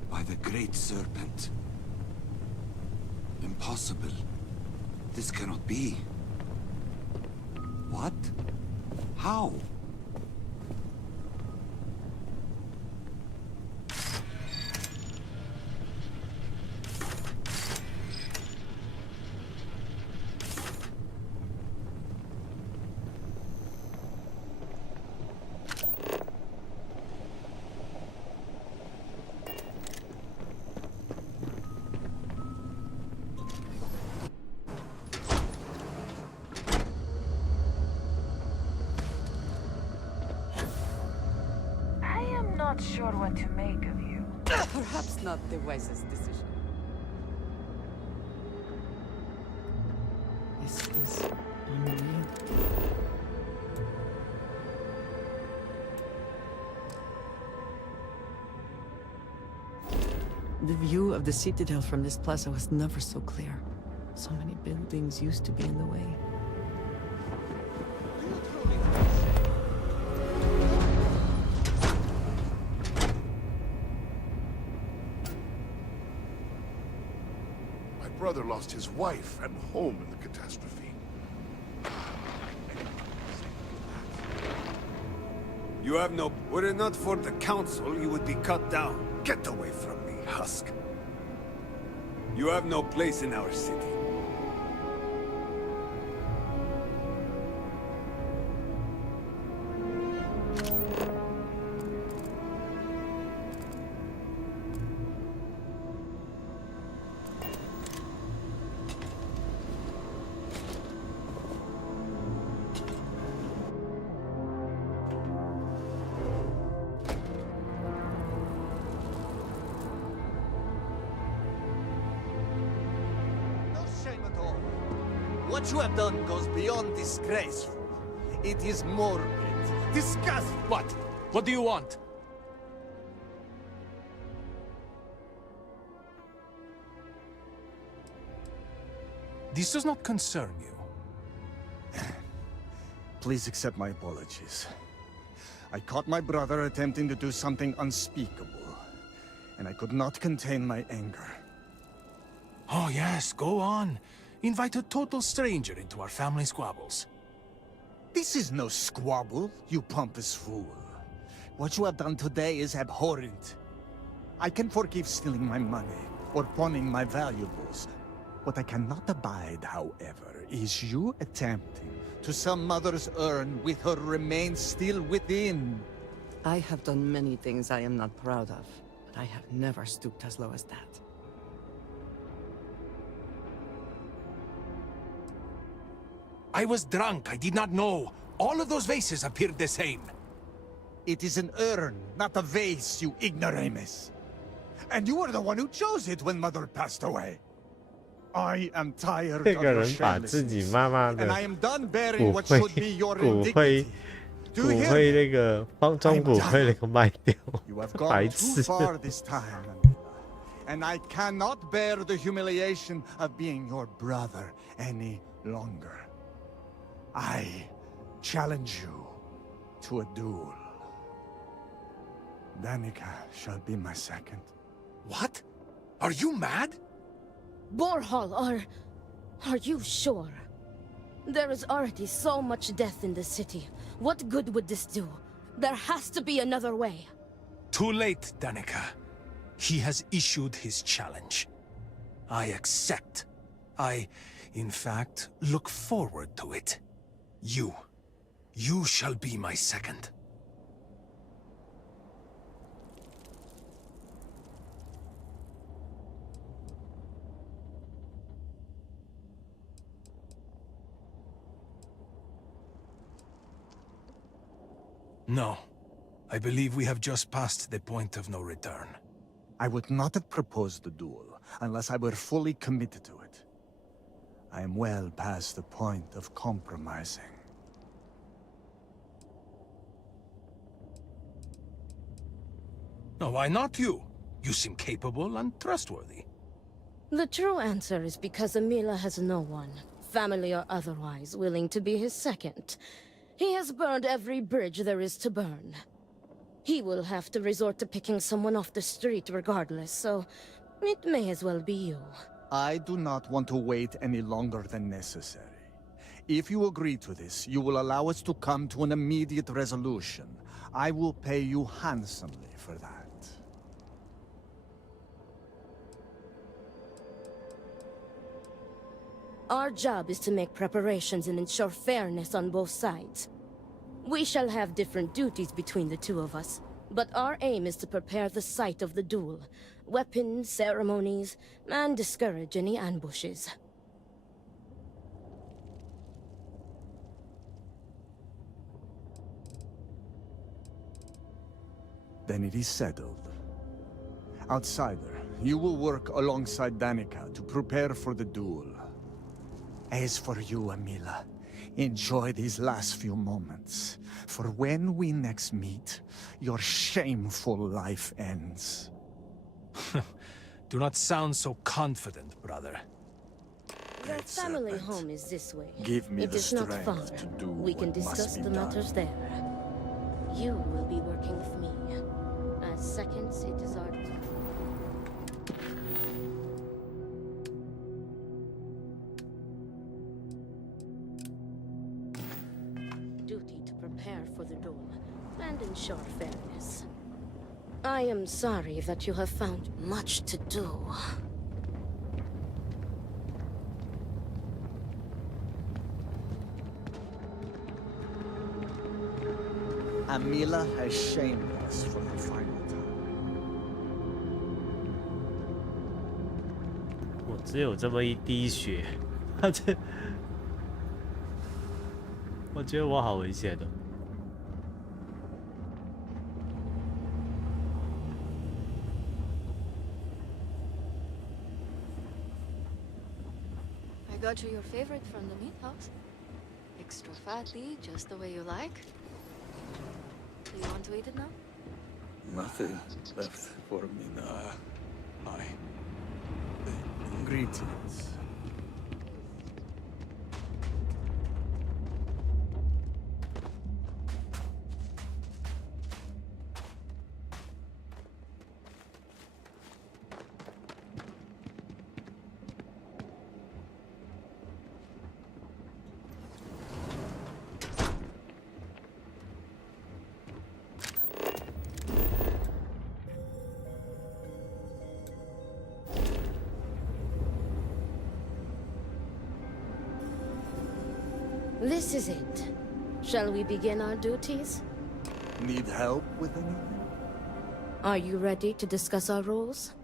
By the Great Serpent. Impossible. This cannot be. What? How? Not sure what to make of you. Perhaps not the wisest decision. This is unreal. The view of the Citadel from this plaza was never so clear. So many buildings used to be in the way. Brother lost his wife and home in the catastrophe. You have no... Were it not for the Council, you would be cut down. Get away from me, husk. You have no place in our city. What you have done goes beyond disgraceful. It is morbid. Disgusting. What? What do you want? This does not concern you. Please accept my apologies. I caught my brother attempting to do something unspeakable, and I could not contain my anger. Oh yes, go on. Invite a total stranger into our family squabbles. This is no squabble, you pompous fool. What you have done today is abhorrent. I can forgive stealing my money or pawning my valuables. What I cannot abide, however, is you attempting to some mother's urn with her remains still within. I have done many things I am not proud of, but I have never stooped as low as that. I was drunk, I did not know. All of those vases appeared the same. It is an urn, not a vase, you ignoramus. And you were the one who chose it when Mother passed away. I am tired 这 of 个 your 人把自己 shamelessness, 妈妈 and 的 I am done bearing 骨 what 灰 should be your 骨灰 indignity. 骨灰那个方装骨灰那个卖掉， You have 白 gone too 痴。 far this time, and I cannot bear the humiliation of being your brother any longer. I challenge you to a duel. Danica shall be my second. What? Are you mad? Borhal, are you sure? There is already so much death in the city. What good would this do? There has to be another way. Too late, Danica. He has issued his challenge. I accept. I, in fact, look forward to it. You shall be my second. No. I believe we have just passed the point of no return. I would not have proposed the duel unless I were fully committed to it. I am well past the point of compromising. No, why not you? You seem capable and trustworthy. The true answer is because Amila has no one, family or otherwise, willing to be his second. He has burned every bridge there is to burn. He will have to resort to picking someone off the street regardless, so it may as well be you. I do not want to wait any longer than necessary. If you agree to this, you will allow us to come to an immediate resolution. I will pay you handsomely for that. Our job is to make preparations and ensure fairness on both sides. We shall have different duties between the two of us, but our aim is to prepare the site of the duel, weapons, ceremonies, and discourage any ambushes. Then it is settled. Outsider, you will work alongside Danica to prepare for the duel. As for you, Amila, enjoy these last few moments, for when we next meet, your shameful life ends. Do not sound so confident, brother. Their family home is this way. Give me it the is not strength far. to do We can what must discuss be the done. matters there. You will be working with me. As seconds, it is our... duty to prepare for the duel and ensure fairness. I am sorry that you have found much to do. Amila has shamed us for the final time. 我只有这么一滴血，这，我觉得我好危险的。I got you your favorite from the meat house. Extra fatty, just the way you like. Do you want to eat it now? Nothing left for me now. Greetings. This is it. Shall we begin our duties? Need help with anything? Are you ready to discuss our roles?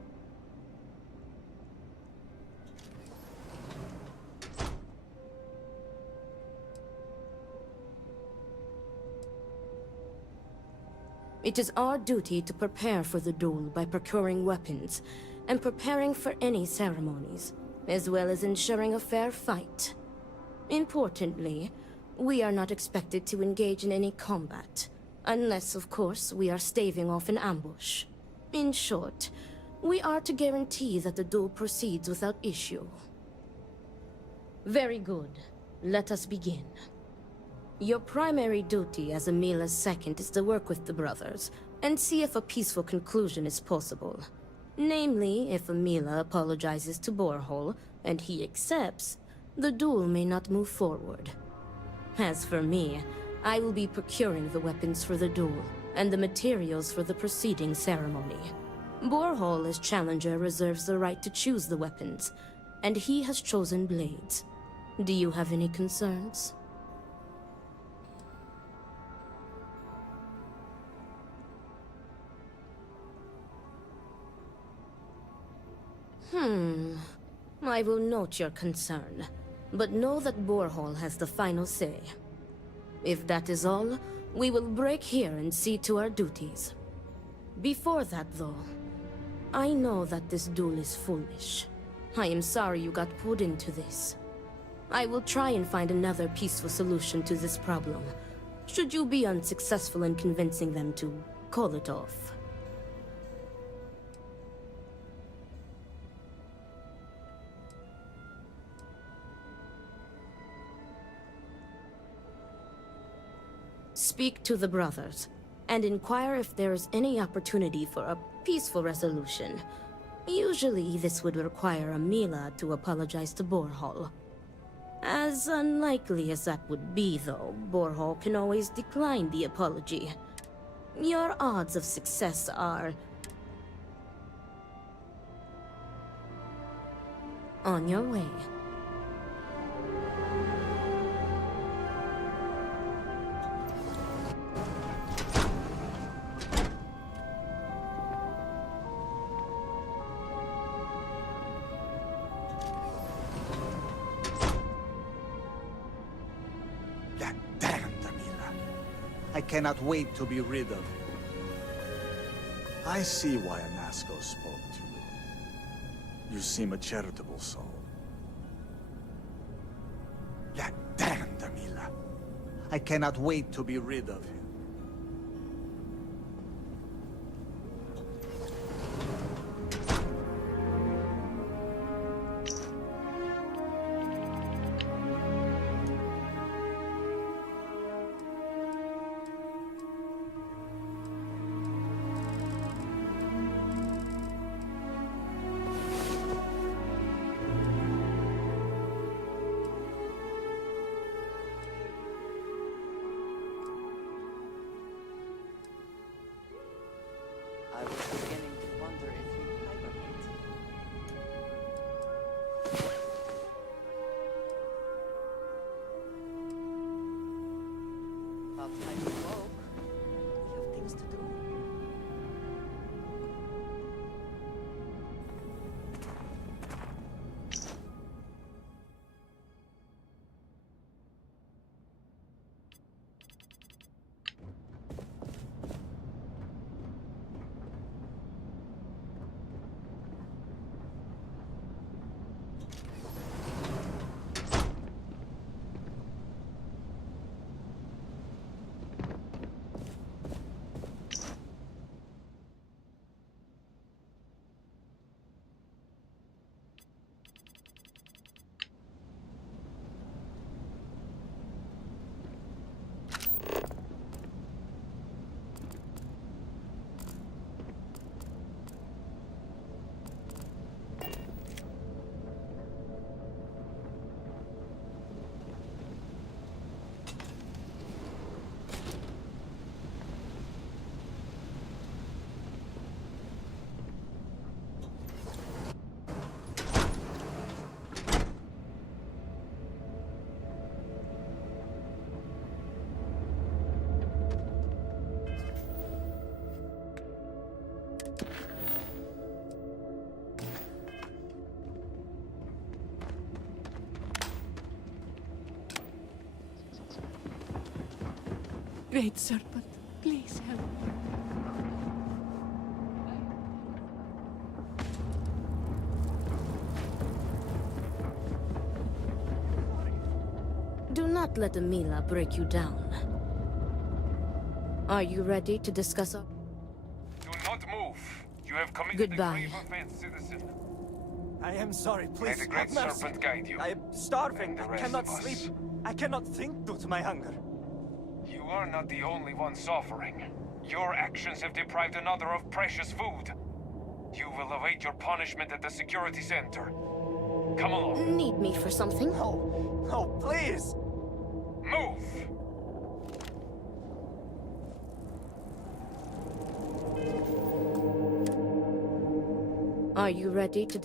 It is our duty to prepare for the duel by procuring weapons and preparing for any ceremonies, as well as ensuring a fair fight. Importantly, we are not expected to engage in any combat, unless, of course, we are staving off an ambush. In short, we are to guarantee that the duel proceeds without issue. Very good. Let us begin. Your primary duty as Amila's second is to work with the brothers and see if a peaceful conclusion is possible. Namely, if Amila apologizes to Borehole and he accepts, the duel may not move forward. As for me, I will be procuring the weapons for the duel and the materials for the preceding ceremony. Borehole as challenger reserves the right to choose the weapons, and he has chosen blades. Do you have any concerns? I will note your concern, but know that Borehole has the final say. If that is all, we will break here and see to our duties. Before that, though, I know that this duel is foolish. I am sorry you got pulled into this. I will try and find another peaceful solution to this problem, should you be unsuccessful in convincing them to call it off. Speak to the brothers, and inquire if there is any opportunity for a peaceful resolution. Usually, this would require Amila to apologize to Borehole. As unlikely as that would be, though, Borehole can always decline the apology. Your odds of success are on your way. I cannot wait to be rid of him. I see why Anasco spoke to you. You seem a charitable soul. That damned Amila. I cannot wait to be rid of him. I was beginning to wonder if you hibernate. About time you woke. Great Serpent, please help. Do not let Amila break you down. Are you ready to discuss our... Do not move. You have committed Goodbye. a grave offense, citizen. I am sorry, please. May the Great have mercy. Serpent guide you. I am starving. And the I rest cannot of us. sleep. I cannot think due to my hunger. You are not the only one suffering. Your actions have deprived another of precious food. You will await your punishment at the security center. Come along. Need me for something? No. No, please. Move! Are you ready to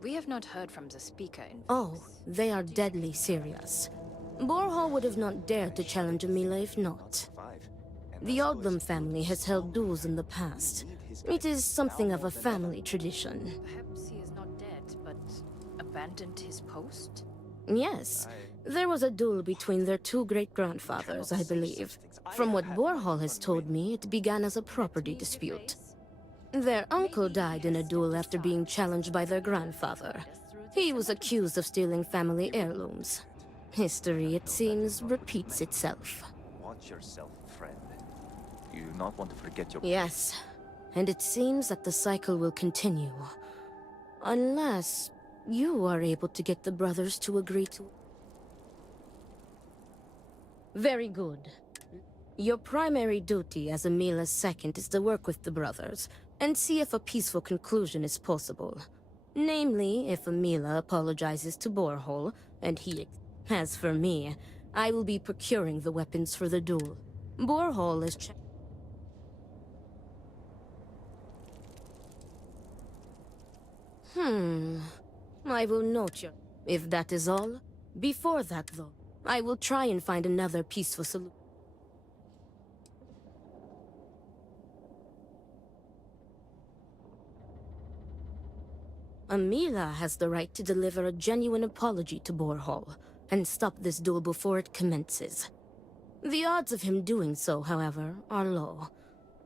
We have not heard from the speaker in... Oh, they are deadly serious. Borhall would have not dared to challenge Amila if not. The Odlum family has held duels in the past. It is something of a family tradition. Perhaps he is not dead, but abandoned his post? Yes. There was a duel between their two great-grandfathers, I believe. From what Borhall has told me, it began as a property dispute. Their uncle died in a duel after being challenged by their grandfather. He was accused of stealing family heirlooms. History, it seems, repeats itself. Watch yourself, friend. You do not want to forget your... Yes, and it seems that the cycle will continue. Unless you are able to get the brothers to agree to... Very good. Your primary duty as Amila's second is to work with the brothers, and see if a peaceful conclusion is possible. Namely, if Amila apologizes to Borhall, and he... As for me, I will be procuring the weapons for the duel. Borhall is I will note your... If that is all. Before that, though, I will try and find another peaceful solution. Amila has the right to deliver a genuine apology to Borhall, and stop this duel before it commences. The odds of him doing so, however, are low.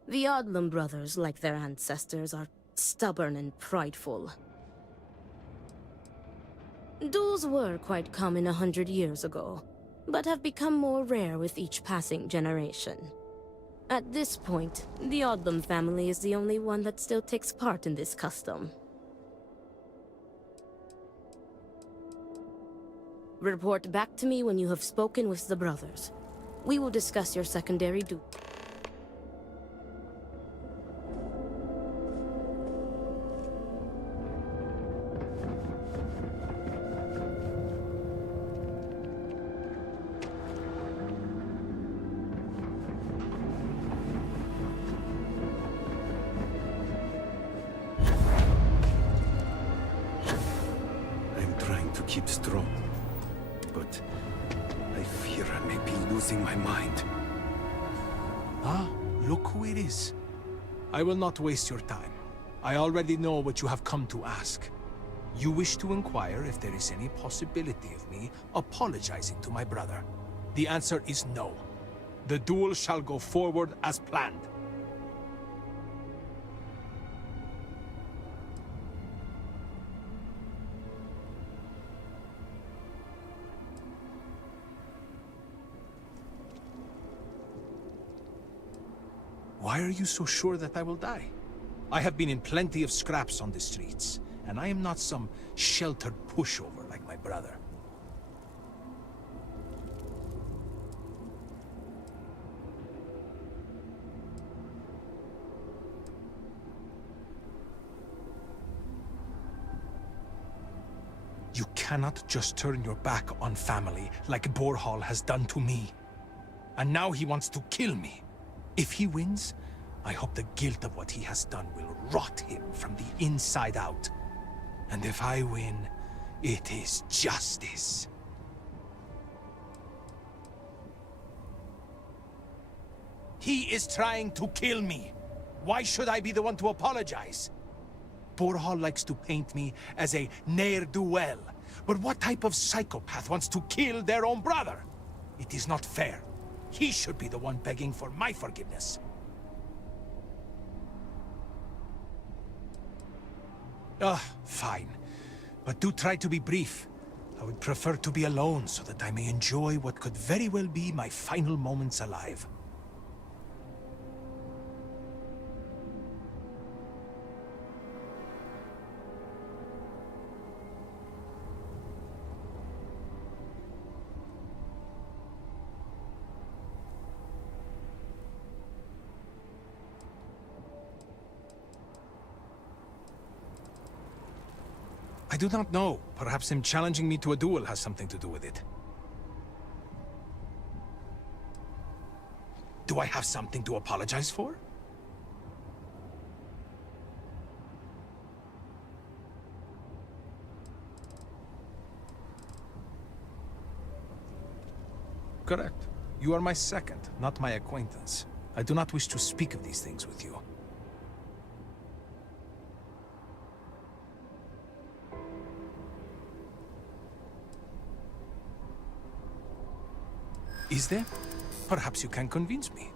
The Odlum brothers, like their ancestors, are stubborn and prideful. Duels were quite common 100 years ago, but have become more rare with each passing generation. At this point, the Odlum family is the only one that still takes part in this custom. Report back to me when you have spoken with the brothers. We will discuss your secondary duty. I'm trying to keep strong. But I fear I may be losing my mind. Ah, look who it is. I will not waste your time. I already know what you have come to ask. You wish to inquire if there is any possibility of me apologizing to my brother. The answer is no. The duel shall go forward as planned. Why are you so sure that I will die? I have been in plenty of scraps on the streets, and I am not some sheltered pushover like my brother. You cannot just turn your back on family like Borhall has done to me. And now he wants to kill me. If he wins, I hope the guilt of what he has done will rot him from the inside out. And if I win, it is justice. He is trying to kill me. Why should I be the one to apologize? Borhall likes to paint me as a ne'er-do-well. But what type of psychopath wants to kill their own brother? It is not fair. He should be the one begging for my forgiveness. Fine. But do try to be brief. I would prefer to be alone so that I may enjoy what could very well be my final moments alive. I do not know. Perhaps him challenging me to a duel has something to do with it. Do I have something to apologize for? Correct. You are my second, not my acquaintance. I do not wish to speak of these things with you. Is there? Perhaps you can convince me.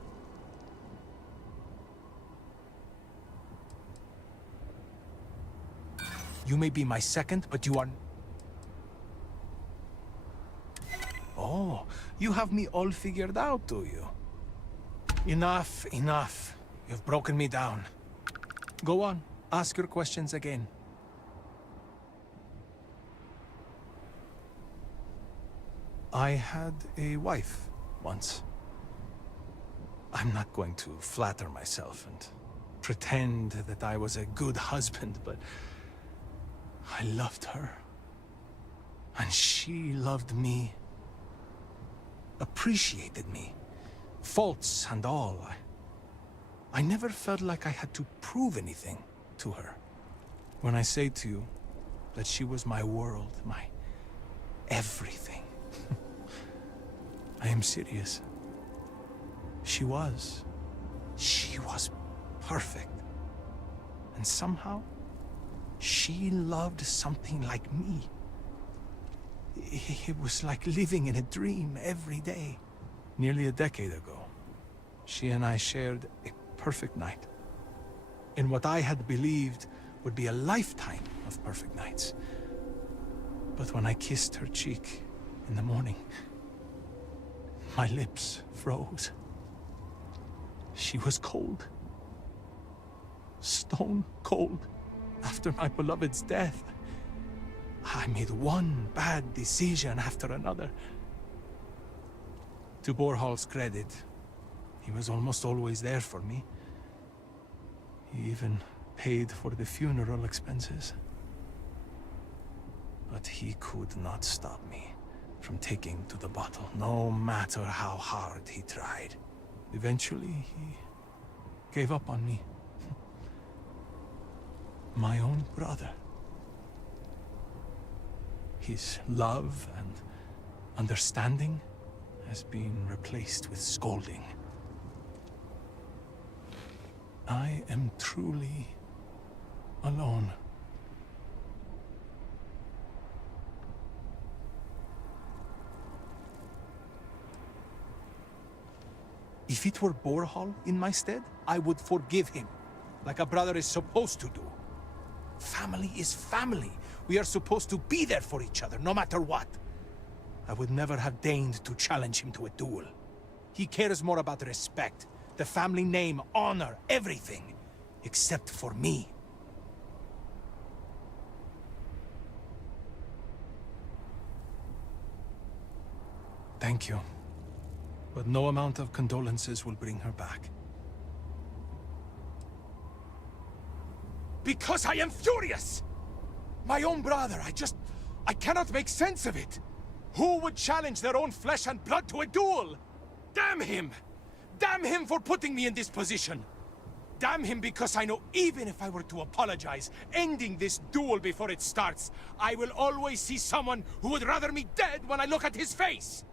You may be my second, but you are... Oh, you have me all figured out, do you? Enough, enough. You've broken me down. Go on, ask your questions again. I had a wife once. I'm not going to flatter myself and pretend that I was a good husband, but I loved her. And she loved me, appreciated me, faults and all. I never felt like I had to prove anything to her. When I say to you that she was my world, my everything, I am serious. She was perfect. And somehow, she loved something like me. It was like living in a dream every day. Nearly a decade ago, she and I shared a perfect night. In what I had believed would be a lifetime of perfect nights. But when I kissed her cheek in the morning, my lips froze. She was cold. Stone cold. After my beloved's death, I made one bad decision after another. To Borhal's credit, he was almost always there for me. He even paid for the funeral expenses. But he could not stop me from taking to the bottle, no matter how hard he tried. Eventually, he gave up on me. My own brother. His love and understanding has been replaced with scolding. I am truly alone. If it were Borhal in my stead, I would forgive him, like a brother is supposed to do. Family is family. We are supposed to be there for each other, no matter what. I would never have deigned to challenge him to a duel. He cares more about respect, the family name, honor, everything, except for me. Thank you. But no amount of condolences will bring her back. Because I am furious! My own brother, I cannot make sense of it. Who would challenge their own flesh and blood to a duel? Damn him! Damn him for putting me in this position! Damn him because I know even if I were to apologize, ending this duel before it starts, I will always see someone who would rather me dead when I look at his face!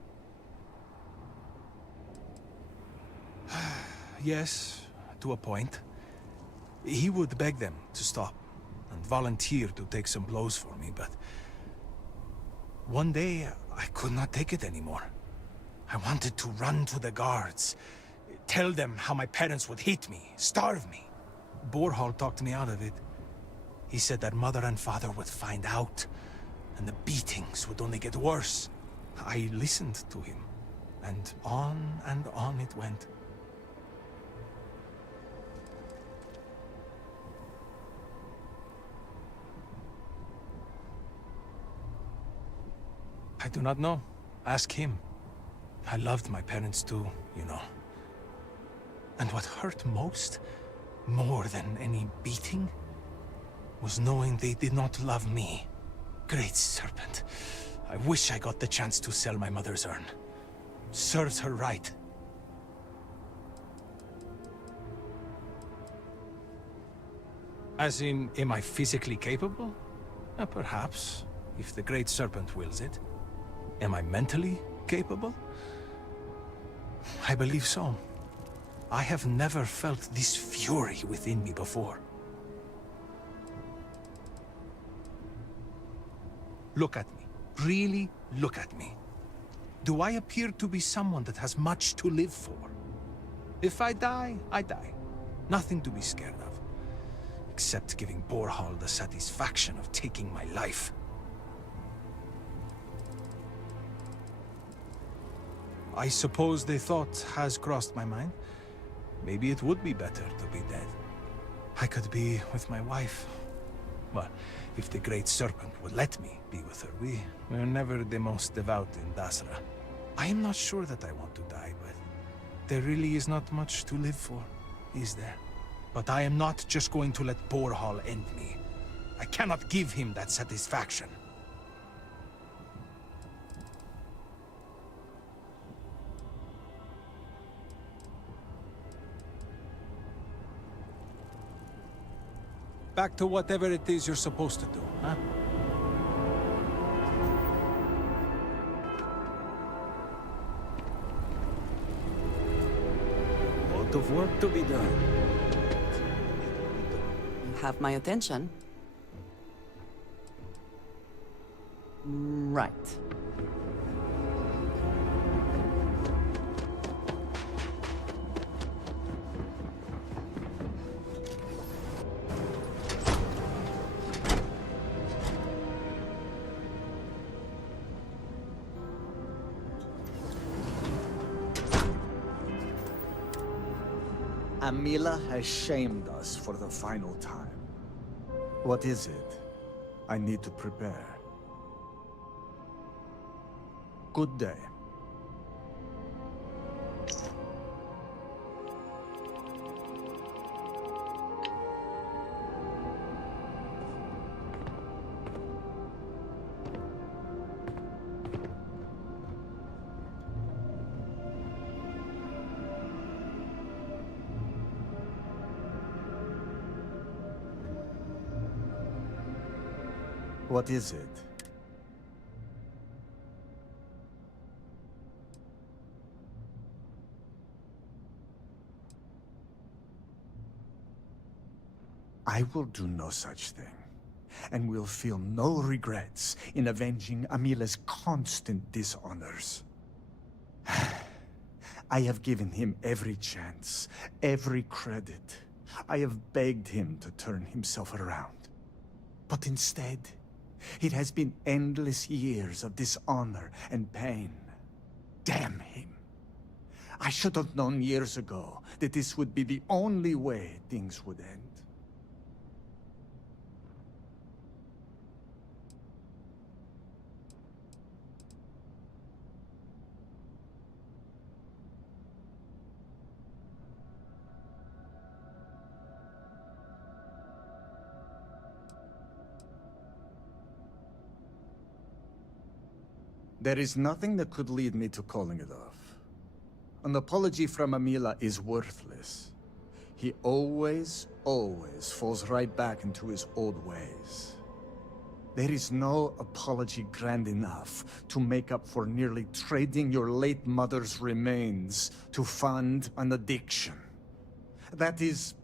Yes, to a point. He would beg them to stop and volunteer to take some blows for me, but one day I could not take it anymore. I wanted to run to the guards, tell them how my parents would hate me, starve me. Borhall talked me out of it. He said that mother and father would find out, and the beatings would only get worse. I listened to him, and on it went. I do not know. Ask him. I loved my parents too, you know. And what hurt most, more than any beating, was knowing they did not love me. Great Serpent. I wish I got the chance to sell my mother's urn. Serves her right. As in, am I physically capable? Perhaps, if the Great Serpent wills it. Am I mentally capable? I believe so. I have never felt this fury within me before. Look at me. Really look at me. Do I appear to be someone that has much to live for? If I die, I die. Nothing to be scared of. Except giving Borhall the satisfaction of taking my life. I suppose the thought has crossed my mind. Maybe it would be better to be dead. I could be with my wife. Well, if the Great Serpent would let me be with her, we're never the most devout in Dasra. I am not sure that I want to die, but there really is not much to live for, is there? But I am not just going to let Borhall end me. I cannot give him that satisfaction. Back to whatever it is you're supposed to do, huh? Lot of work to be done. You have my attention. Right. Amila has shamed us for the final time. What is it? I need to prepare. Good day. What is it? I will do no such thing, and will feel no regrets in avenging Amila's constant dishonors. I have given him every chance, every credit. I have begged him to turn himself around. But instead, it has been endless years of dishonor and pain. Damn him. I should have known years ago that this would be the only way things would end. There is nothing that could lead me to calling it off. An apology from Amila is worthless. He always falls right back into his old ways. There is no apology grand enough to make up for nearly trading your late mother's remains to fund an addiction. That is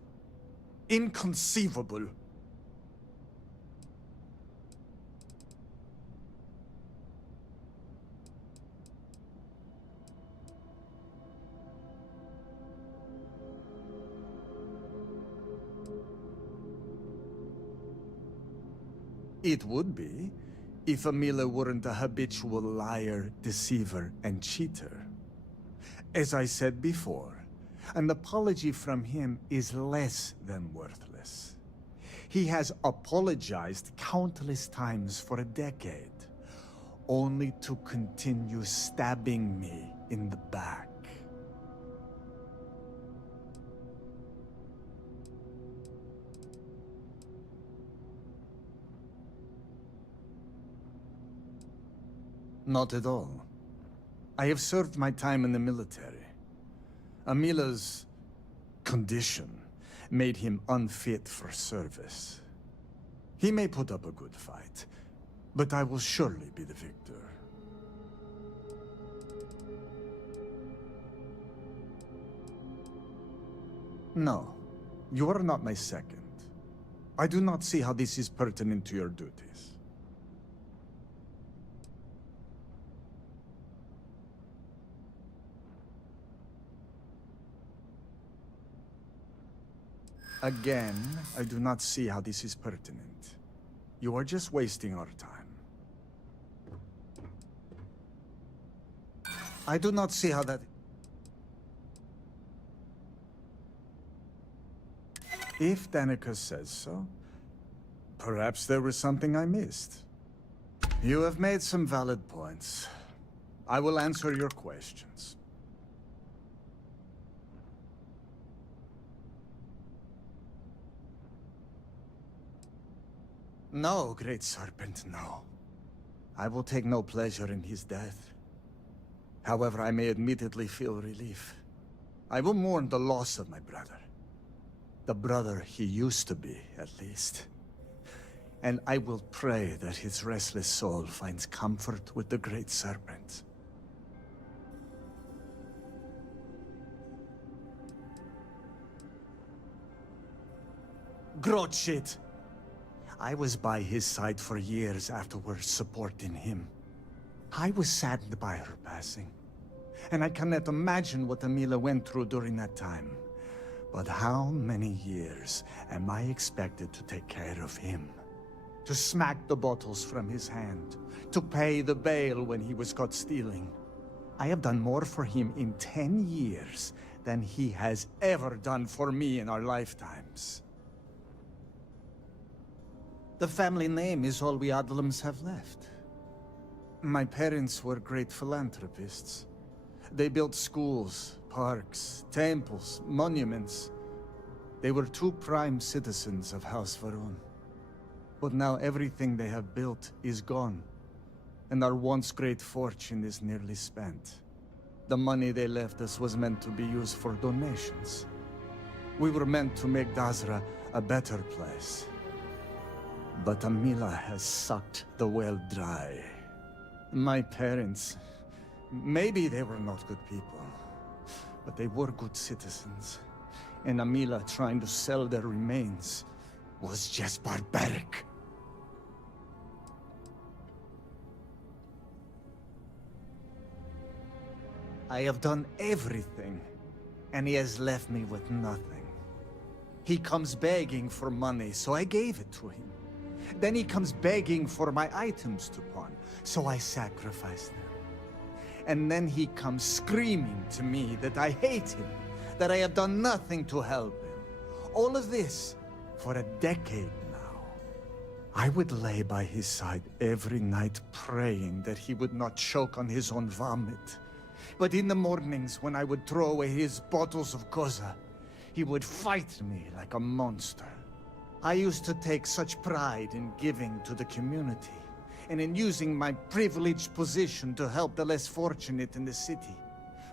inconceivable. It would be, if Amila weren't a habitual liar, deceiver, and cheater. As I said before, an apology from him is less than worthless. He has apologized countless times for a decade, only to continue stabbing me in the back. Not at all. I have served my time in the military. Amila's condition made him unfit for service. He may put up a good fight, but I will surely be the victor. No, you are not my second. I do not see how this is pertinent to your duties. Again, I do not see how this is pertinent. You are just wasting our time. I do not see how that... If Danica says so, perhaps there was something I missed. You have made some valid points. I will answer your questions. No, Great Serpent, no. I will take no pleasure in his death. However, I may admittedly feel relief. I will mourn the loss of my brother. The brother he used to be, at least. And I will pray that his restless soul finds comfort with the Great Serpent. Grot shit! I was by his side for years afterwards, supporting him. I was saddened by her passing, and I cannot imagine what Amila went through during that time. But how many years am I expected to take care of him? To smack the bottles from his hand, to pay the bail when he was caught stealing. I have done more for him in 10 years than he has ever done for me in our lifetimes. The family name is all we Adlams have left. My parents were great philanthropists. They built schools, parks, temples, monuments. They were two prime citizens of House Varun. But now everything they have built is gone, and our once great fortune is nearly spent. The money they left us was meant to be used for donations. We were meant to make Dazra a better place. But Amila has sucked the well dry. My parents, maybe they were not good people, but they were good citizens. And Amila trying to sell their remains was just barbaric. I have done everything, and he has left me with nothing. He comes begging for money, so I gave it to him. Then he comes begging for my items to pawn, so I sacrifice them. And then he comes screaming to me that I hate him, that I have done nothing to help him. All of this for a decade now. I would lay by his side every night praying that he would not choke on his own vomit. But in the mornings when I would throw away his bottles of Koza, he would fight me like a monster. I used to take such pride in giving to the community, and in using my privileged position to help the less fortunate in the city.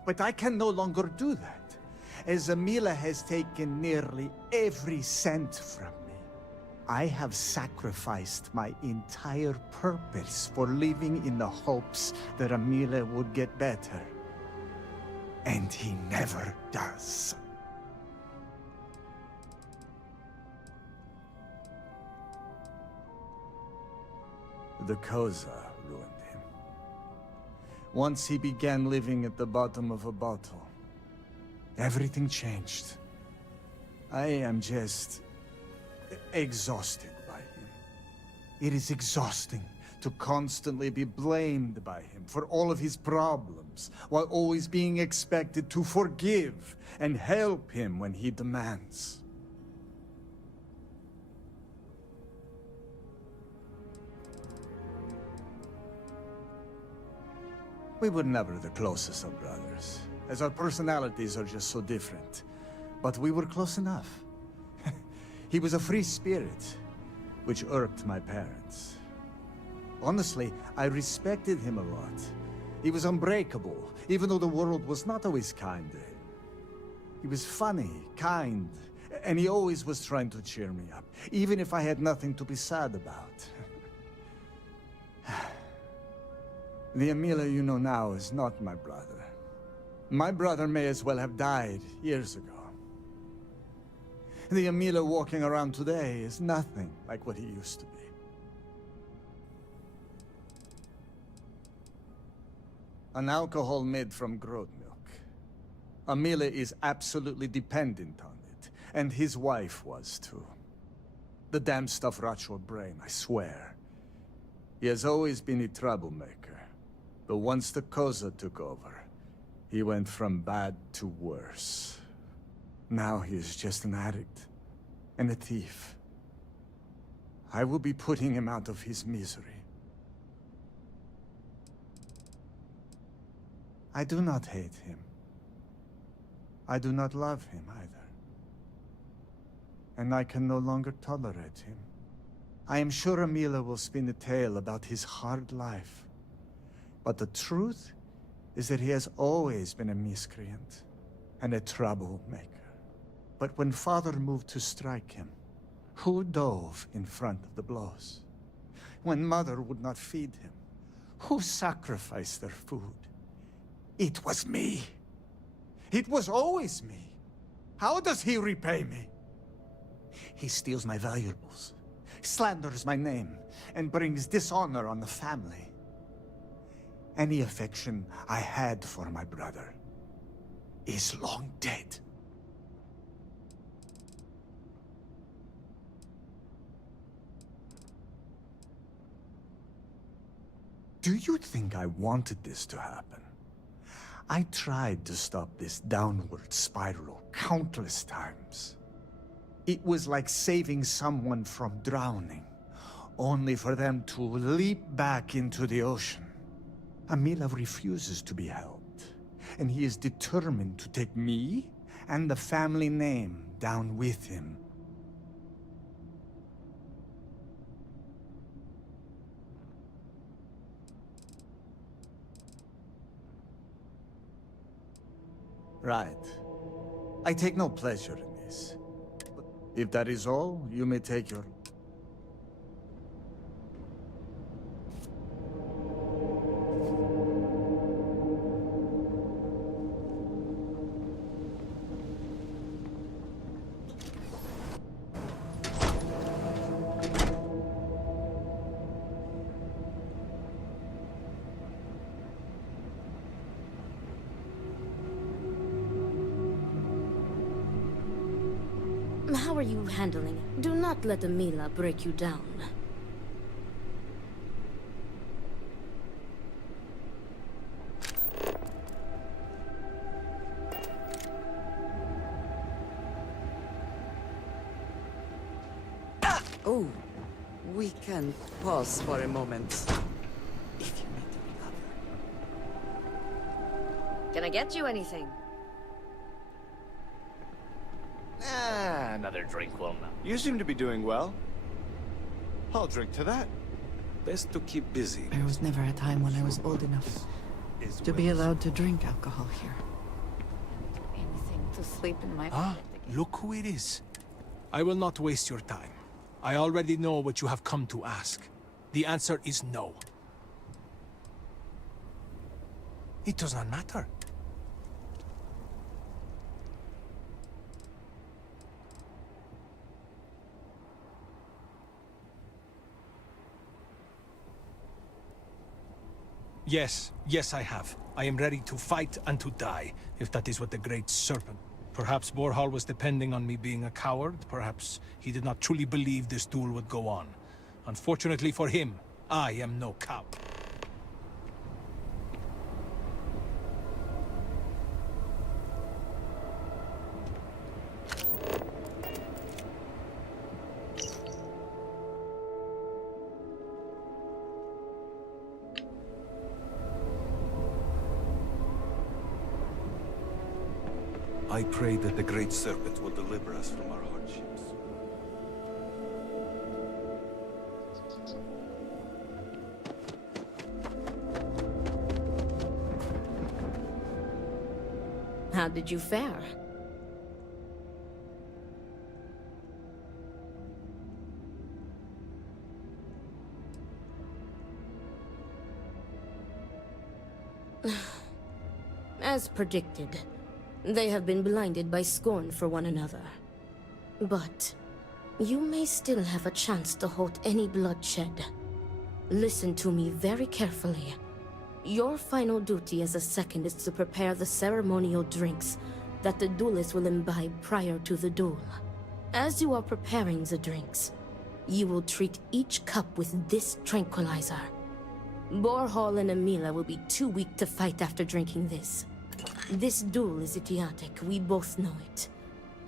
But I can no longer do that, as Amila has taken nearly every cent from me. I have sacrificed my entire purpose for living in the hopes that Amila would get better. And he never does. The Koza ruined him. Once he began living at the bottom of a bottle, everything changed. I am just exhausted by him. It is exhausting to constantly be blamed by him for all of his problems, while always being expected to forgive and help him when he demands. We were never the closest of brothers, as our personalities are just so different. But we were close enough. He was a free spirit, which irked my parents. Honestly, I respected him a lot. He was unbreakable, even though the world was not always kind to him. He was funny, kind, and he always was trying to cheer me up, even if I had nothing to be sad about. The Emilia you know now is not my brother. My brother may as well have died years ago. The Emilia walking around today is nothing like what he used to be. An alcohol made from goat milk. Emilia is absolutely dependent on it, and his wife was too. The damn stuff rots your brain, I swear. He has always been a troublemaker. But once the Koza took over, he went from bad to worse. Now he is just an addict and a thief. I will be putting him out of his misery. I do not hate him. I do not love him either. And I can no longer tolerate him. I am sure Emilia will spin a tale about his hard life. But the truth is that he has always been a miscreant and a troublemaker. But when Father moved to strike him, who dove in front of the blows? When Mother would not feed him, who sacrificed their food? It was me. It was always me. How does he repay me? He steals my valuables, slanders my name, and brings dishonor on the family. Any affection I had for my brother is long dead. Do you think I wanted this to happen? I tried to stop this downward spiral countless times. It was like saving someone from drowning, only for them to leap back into the ocean. Emilia refuses to be helped, and he is determined to take me and the family name down with him. Right. I take no pleasure in this. But if that is all, you may take your... How are you handling it? Do not let Emilia break you down. Oh, we can pause for a moment. If you meet me, Can I get you anything? Another drink will not. You seem to be doing well. I'll drink to that. Best to keep busy. There was never a time when I was old enough to be allowed to drink alcohol here. Anything to sleep in my Ah, look who it is. I will not waste your time. I already know what you have come to ask. The answer is no. It does not matter. Yes, I have. I am ready to fight and to die, if that is what the Great Serpent... Perhaps Borhal was depending on me being a coward. Perhaps he did not truly believe this duel would go on. Unfortunately for him, I am no coward. I pray that the Great Serpent will deliver us from our hardships. How did you fare? As predicted, they have been blinded by scorn for one another. But you may still have a chance to halt any bloodshed. Listen to me very carefully. Your final duty as a second is to prepare the ceremonial drinks that the duelists will imbibe prior to the duel. As you are preparing the drinks, you will treat each cup with this tranquilizer. Borhall and Emila will be too weak to fight after drinking this. This duel is idiotic, we both know it.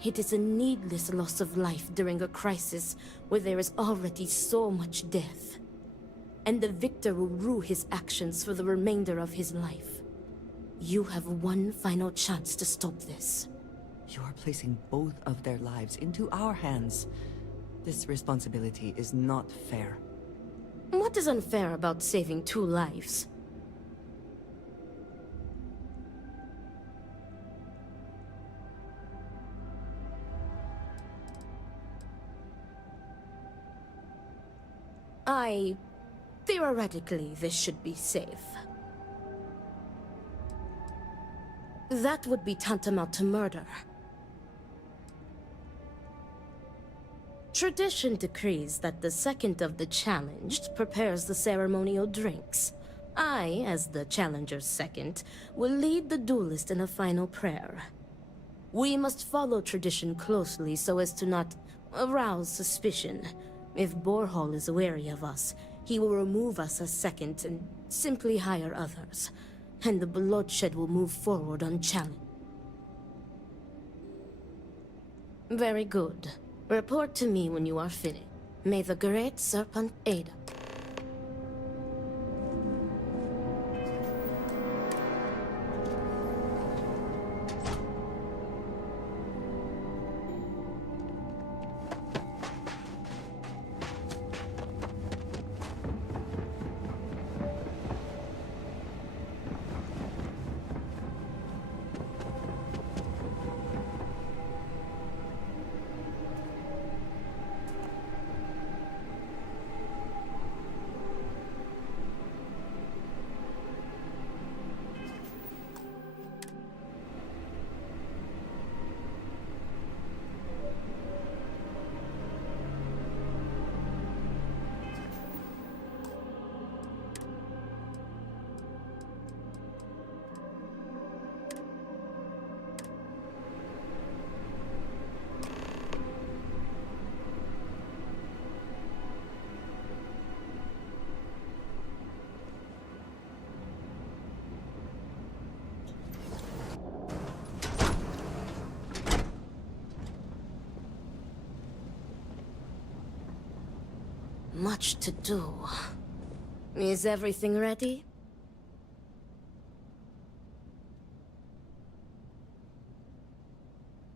It is a needless loss of life during a crisis where there is already so much death. And the victor will rue his actions for the remainder of his life. You have one final chance to stop this. You are placing both of their lives into our hands. This responsibility is not fair. What is unfair about saving 2 lives? Theoretically, this should be safe. That would be tantamount to murder. Tradition decrees that the second of the challenged prepares the ceremonial drinks. I, as the challenger's second, will lead the duelist in a final prayer. We must follow tradition closely so as to not arouse suspicion. If Borhall is wary of us, he will remove us as second and simply hire others. And the bloodshed will move forward unchallenged. Very good. Report to me when you are finished. May the Great Serpent aid us. Much to do. Is everything ready?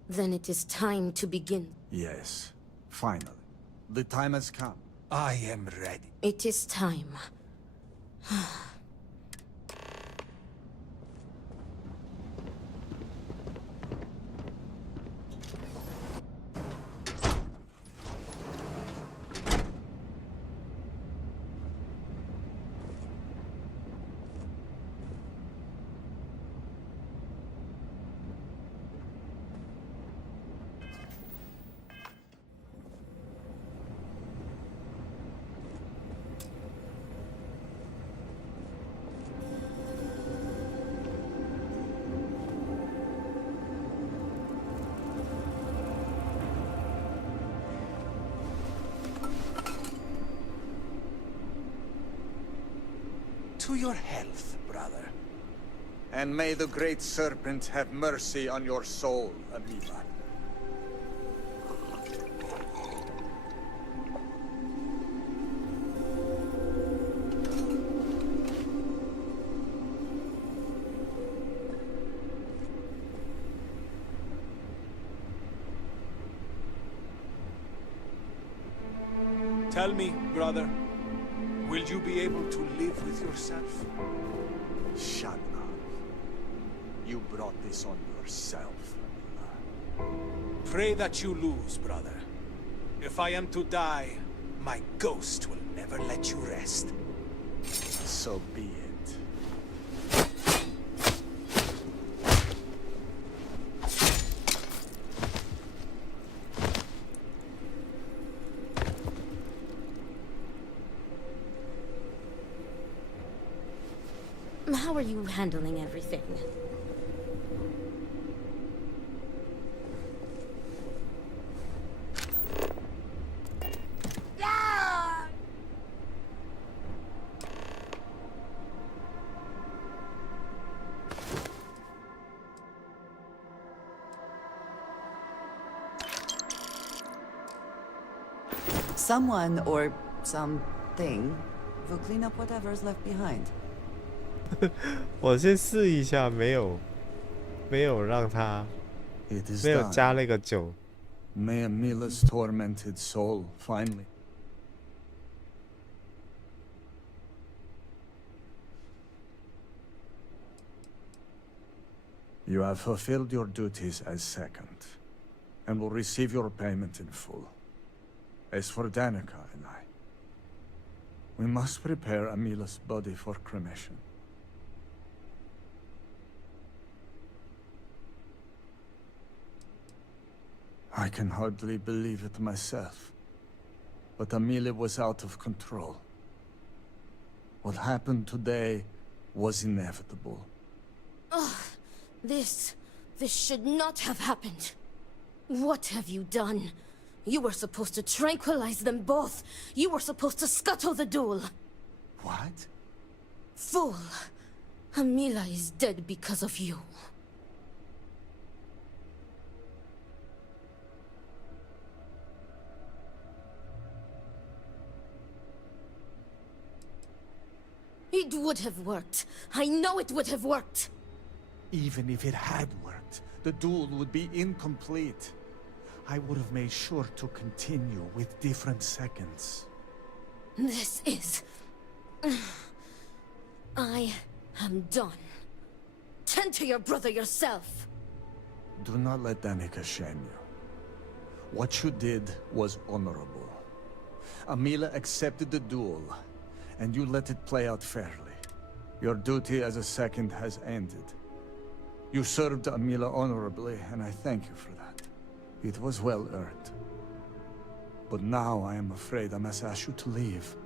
Then it is time to begin. Yes, finally. The time has come. I am ready. It is time. to your health, brother. And may the Great Serpent have mercy on your soul, Amila. Tell me, brother, will you be able to live with yourself? Shut up. You brought this on yourself, Amila. Pray that you lose, brother. If I am to die, my ghost will never let you rest. So be it. How are you handling everything? Someone or something will clean up whatever's left behind. 我先试一下，没有让他，没有加那个酒。May Amila's tormented soul finally. You have fulfilled your duties as second, and will receive your payment in full. As for Danica and I, we must prepare Amila's body for cremation. I can hardly believe it myself, but Amila was out of control. What happened today was inevitable. Ugh, this should not have happened. What have you done? You were supposed to tranquilize them both. You were supposed to scuttle the duel. What? Fool. Amila is dead because of you. It would have worked. I know it would have worked. Even if it had worked, the duel would be incomplete. I would have made sure to continue with different seconds. This is... I am done. Tend to your brother yourself. Do not let Danica shame you. What you did was honorable. Amila accepted the duel, and you let it play out fairly. Your duty as a second has ended. You served Amila honorably, and I thank you for that. It was well earned. But now I am afraid I must ask you to leave.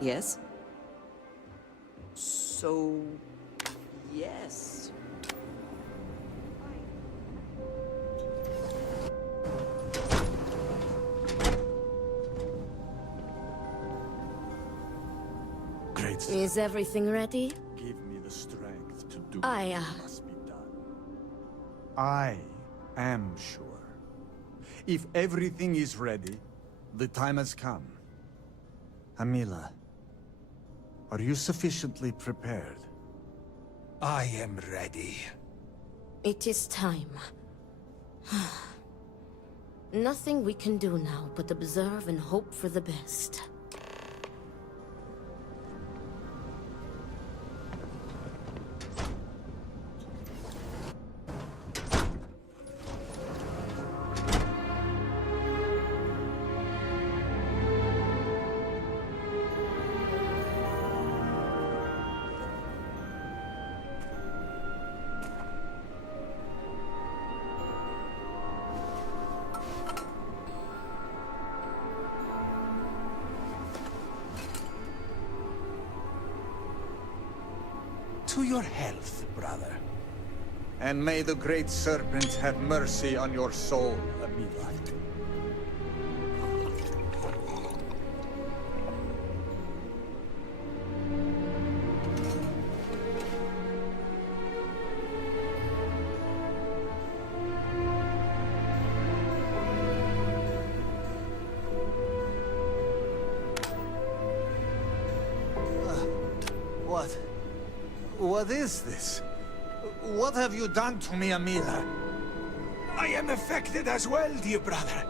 Yes? So... yes. Great. Is everything ready? Give me the strength to do I, what must be done. I am sure. If everything is ready, the time has come. Amila, are you sufficiently prepared? I am ready. It is time. Nothing we can do now but observe and hope for the best. To your health, brother. And may the Great Serpent have mercy on your soul, Amila. What is this? What have you done to me, Amila? I am affected as well, dear brother.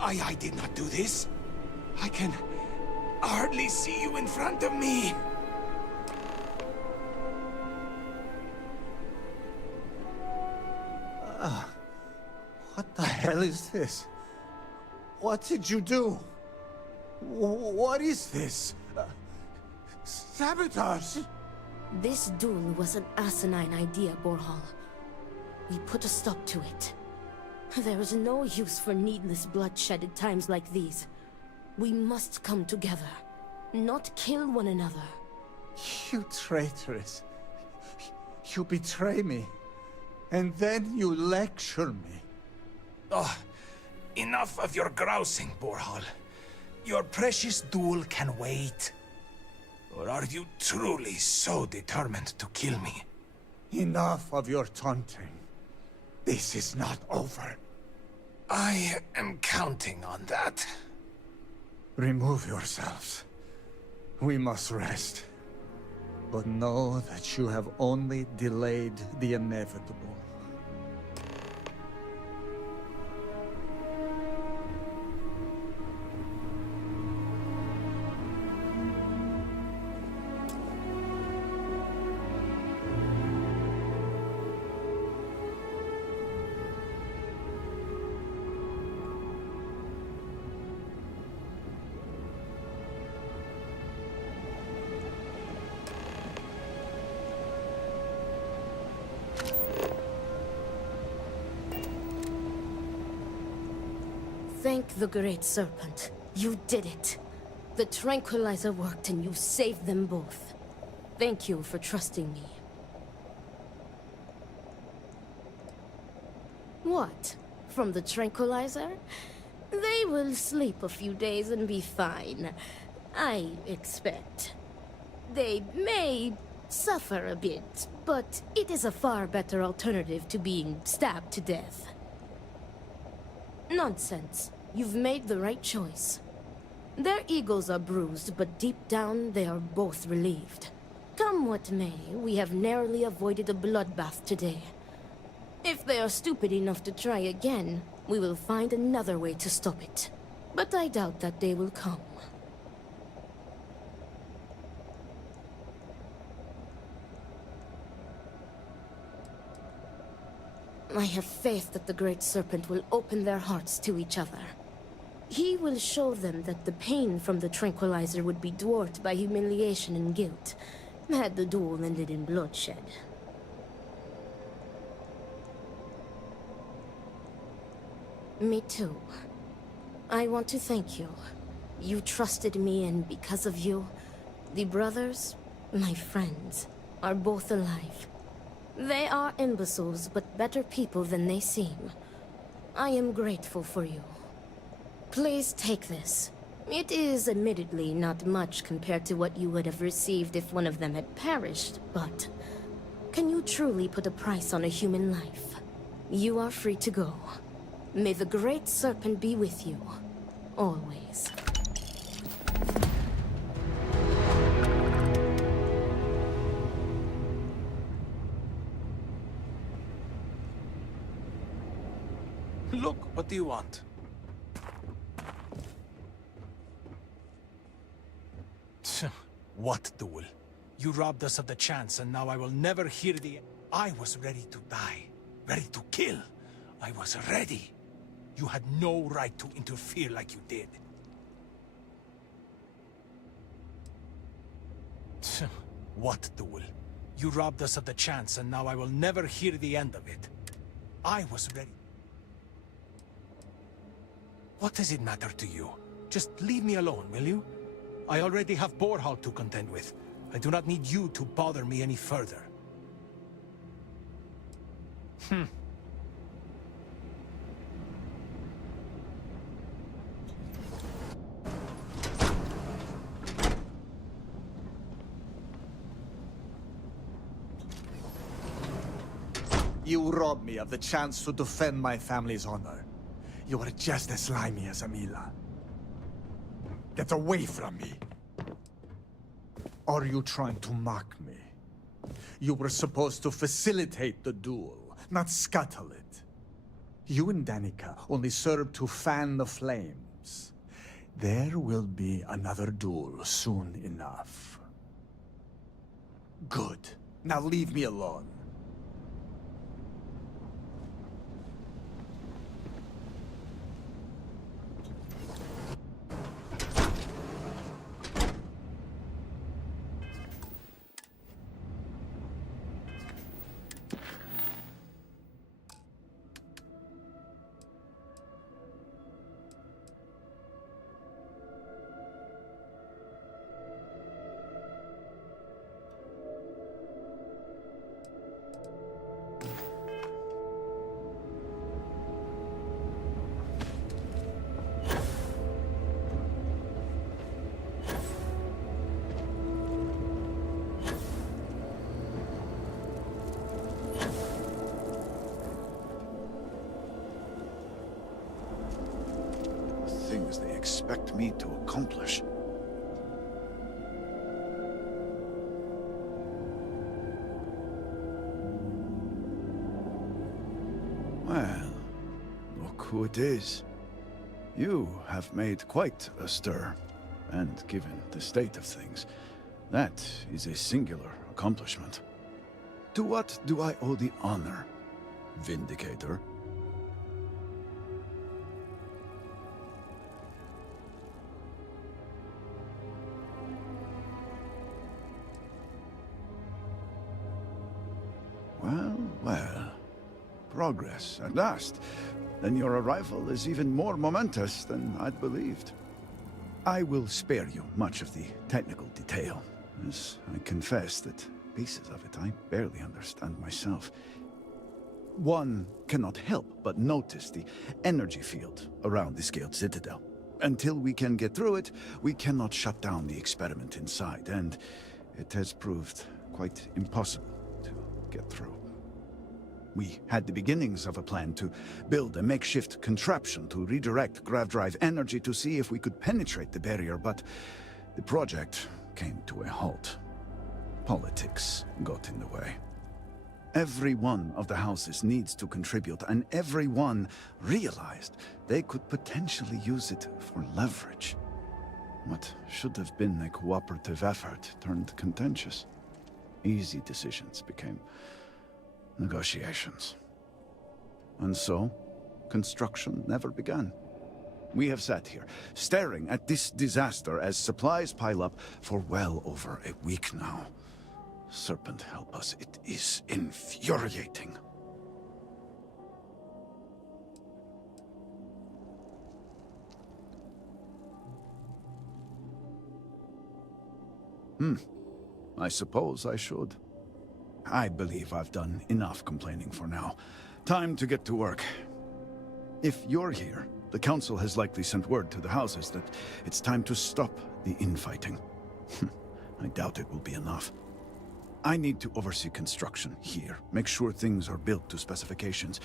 I did not do this. I can hardly see you in front of me. What the hell is this? What did you do? What is this? Sabotage! This duel was an asinine idea, Borhal. We put a stop to it. There is no use for needless bloodshed at times like these. We must come together, not kill one another. You traitoress. You betray me. And then you lecture me. Oh, enough of your grousing, Borhal. Your precious duel can wait. Or are you truly so determined to kill me? Enough of your taunting. This is not over. I am counting on that. Remove yourselves. We must rest. But know that you have only delayed the inevitable. Thank the Great Serpent. You did it. The Tranquilizer worked and you saved them both. Thank you for trusting me. What? From the Tranquilizer? They will sleep a few days and be fine. I expect. They may suffer a bit, but it is a far better alternative to being stabbed to death. Nonsense. You've made the right choice. Their egos are bruised, but deep down they are both relieved. Come what may, we have narrowly avoided a bloodbath today. If they are stupid enough to try again, we will find another way to stop it. But I doubt that day will come. I have faith that the Great Serpent will open their hearts to each other. He will show them that the pain from the Tranquilizer would be dwarfed by humiliation and guilt, had the duel ended in bloodshed. Me too. I want to thank you. You trusted me, and because of you, the brothers, my friends, are both alive. They are imbeciles, but better people than they seem. I am grateful for you. Please take this. It is admittedly not much compared to what you would have received if one of them had perished, but can you truly put a price on a human life? You are free to go. May the Great Serpent be with you, always. What do you want? What duel? You robbed us of the chance, and now I will never hear the... I was ready to die. Ready to kill. I was ready. You had no right to interfere like you did. What duel? You robbed us of the chance, and now I will never hear the end of it. I was ready. What does it matter to you? Just leave me alone, will you? I already have Borhal to contend with. I do not need you to bother me any further. You robbed me of the chance to defend my family's honor. You are just as slimy as Amila. Get away from me! Are you trying to mock me? You were supposed to facilitate the duel, not scuttle it. You and Danica only served to fan the flames. There will be another duel soon enough. Good. Now leave me alone. Things they expect me to accomplish. Well, look who it is. You have made quite a stir, and given the state of things, that is a singular accomplishment. To what do I owe the honor, Vindicator? Well, progress at last. Then your arrival is even more momentous than I'd believed. I will spare you much of the technical detail, as I confess that pieces of it I barely understand myself. One cannot help but notice the energy field around the Scaled Citadel. Until we can get through it, we cannot shut down the experiment inside, and it has proved quite impossible to get through. We had the beginnings of a plan to build a makeshift contraption to redirect grav drive energy to see if we could penetrate the barrier, but the project came to a halt. Politics got in the way. Every one of the houses needs to contribute, and everyone realized they could potentially use it for leverage. What should have been a cooperative effort turned contentious. Easy decisions became negotiations. And so, construction never began. We have sat here, staring at this disaster as supplies pile up for well over a week now. Serpent help us, it is infuriating. I suppose I should. I believe I've done enough complaining for now. Time to get to work. If you're here, the Council has likely sent word to the houses that it's time to stop the infighting. I doubt it will be enough. I need to oversee construction here, make sure things are built to specifications.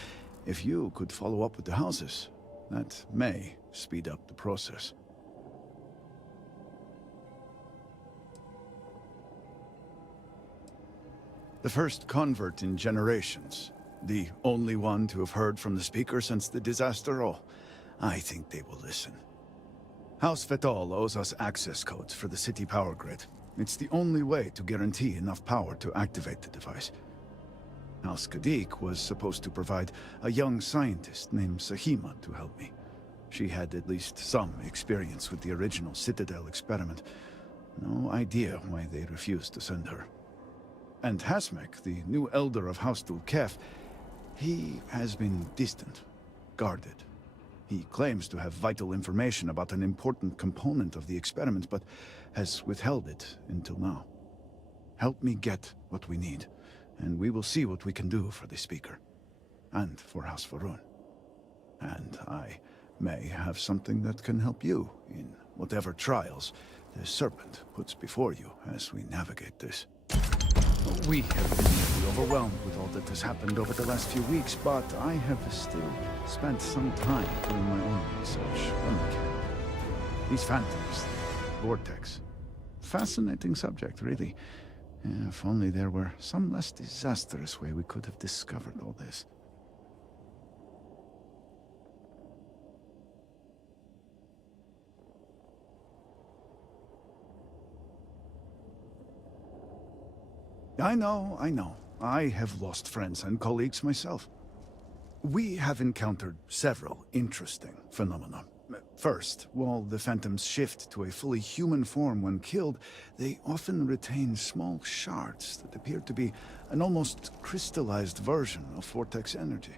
If you could follow up with the houses, that may speed up the process. The first convert in generations. The only one to have heard from the Speaker since the disaster. Oh, I think they will listen. House Vetol owes us access codes for the city power grid. It's the only way to guarantee enough power to activate the device. House Kadik was supposed to provide a young scientist named Sahima to help me. She had at least some experience with the original Citadel experiment. No idea why they refused to send her. And Hasmek, the new elder of House Dulkef, he has been distant, guarded. He claims to have vital information about an important component of the experiment, but has withheld it until now. Help me get what we need, and we will see what we can do for the Speaker. And for House Varun. And I may have something that can help you in whatever trials the Serpent puts before you as we navigate this. We have been nearly overwhelmed with all that has happened over the last few weeks, but I have still spent some time doing my own research when I can. These phantoms, vortex. Fascinating subject, really. If only there were some less disastrous way we could have discovered all this. I know. I have lost friends and colleagues myself. We have encountered several interesting phenomena. First, while the phantoms shift to a fully human form when killed, they often retain small shards that appear to be an almost crystallized version of vortex energy.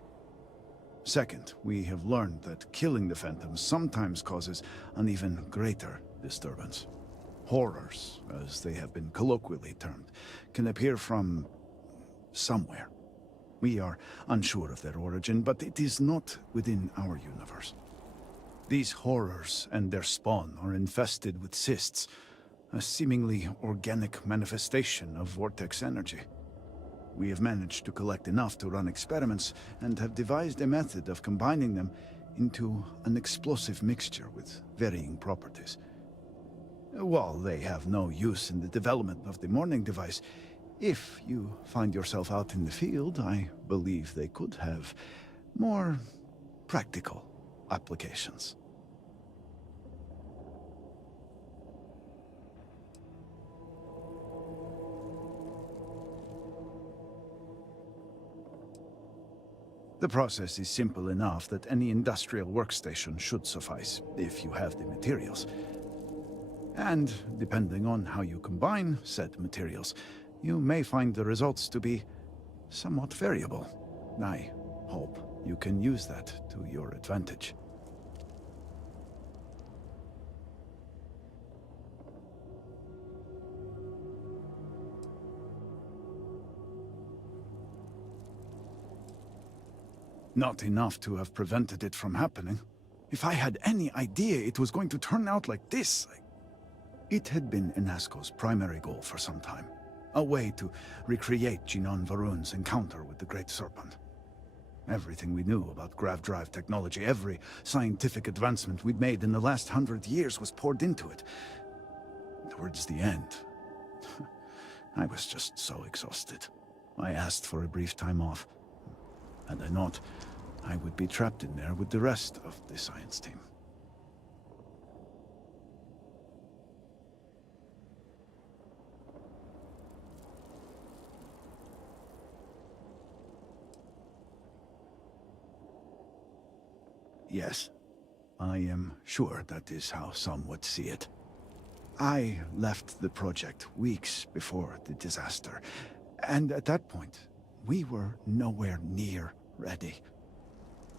Second, we have learned that killing the phantoms sometimes causes an even greater disturbance. Horrors, as they have been colloquially termed, can appear from somewhere. We are unsure of their origin, but it is not within our universe. These horrors and their spawn are infested with cysts, a seemingly organic manifestation of vortex energy. We have managed to collect enough to run experiments and have devised a method of combining them into an explosive mixture with varying properties. While they have no use in the development of the morning device, if you find yourself out in the field, I believe they could have more practical applications. The process is simple enough that any industrial workstation should suffice, if you have the materials. And, depending on how you combine said materials, you may find the results to be somewhat variable. I hope you can use that to your advantage. Not enough to have prevented it from happening. If I had any idea it was going to turn out like this, It had been Inasco's primary goal for some time. A way to recreate Jinan Varun's encounter with the Great Serpent. Everything we knew about grav drive technology, every scientific advancement we'd made in the last 100 years was poured into it. Towards the end, I was just so exhausted. I asked for a brief time off. Had I not, I would be trapped in there with the rest of the science team. Yes, I am sure that is how some would see it. I left the project weeks before the disaster, and at that point, we were nowhere near ready.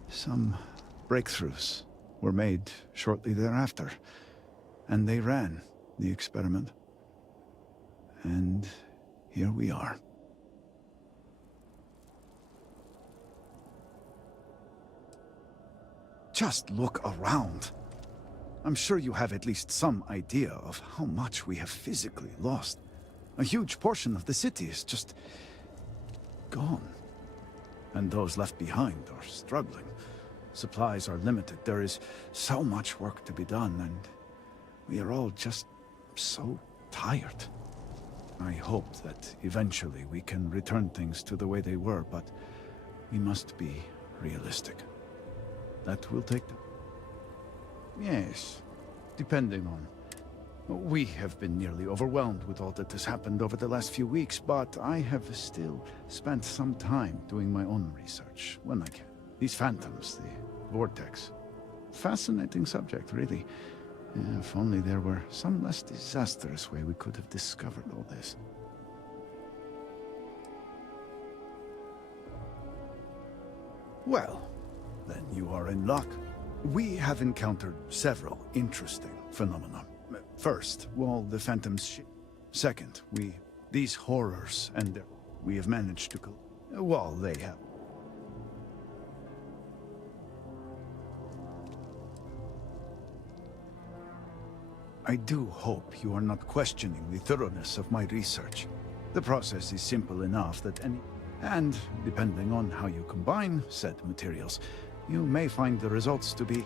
Some breakthroughs were made shortly thereafter, and they ran the experiment. And here we are. Just look around. I'm sure you have at least some idea of how much we have physically lost. A huge portion of the city is just gone. And those left behind are struggling. Supplies are limited. There is so much work to be done, and we are all just so tired. I hope that eventually we can return things to the way they were, but we must be realistic. That will take Yes, depending on. We have been nearly overwhelmed with all that has happened over the last few weeks, but I have still spent some time doing my own research when I can. These phantoms, the vortex. Fascinating subject, really. If only there were some less disastrous way we could have discovered all this. Well, then you are in luck. We have encountered several interesting phenomena. First, well, the phantoms. Second, these horrors, and we have managed to well, they have. I do hope you are not questioning the thoroughness of my research. The process is simple enough that and depending on how you combine said materials, you may find the results to be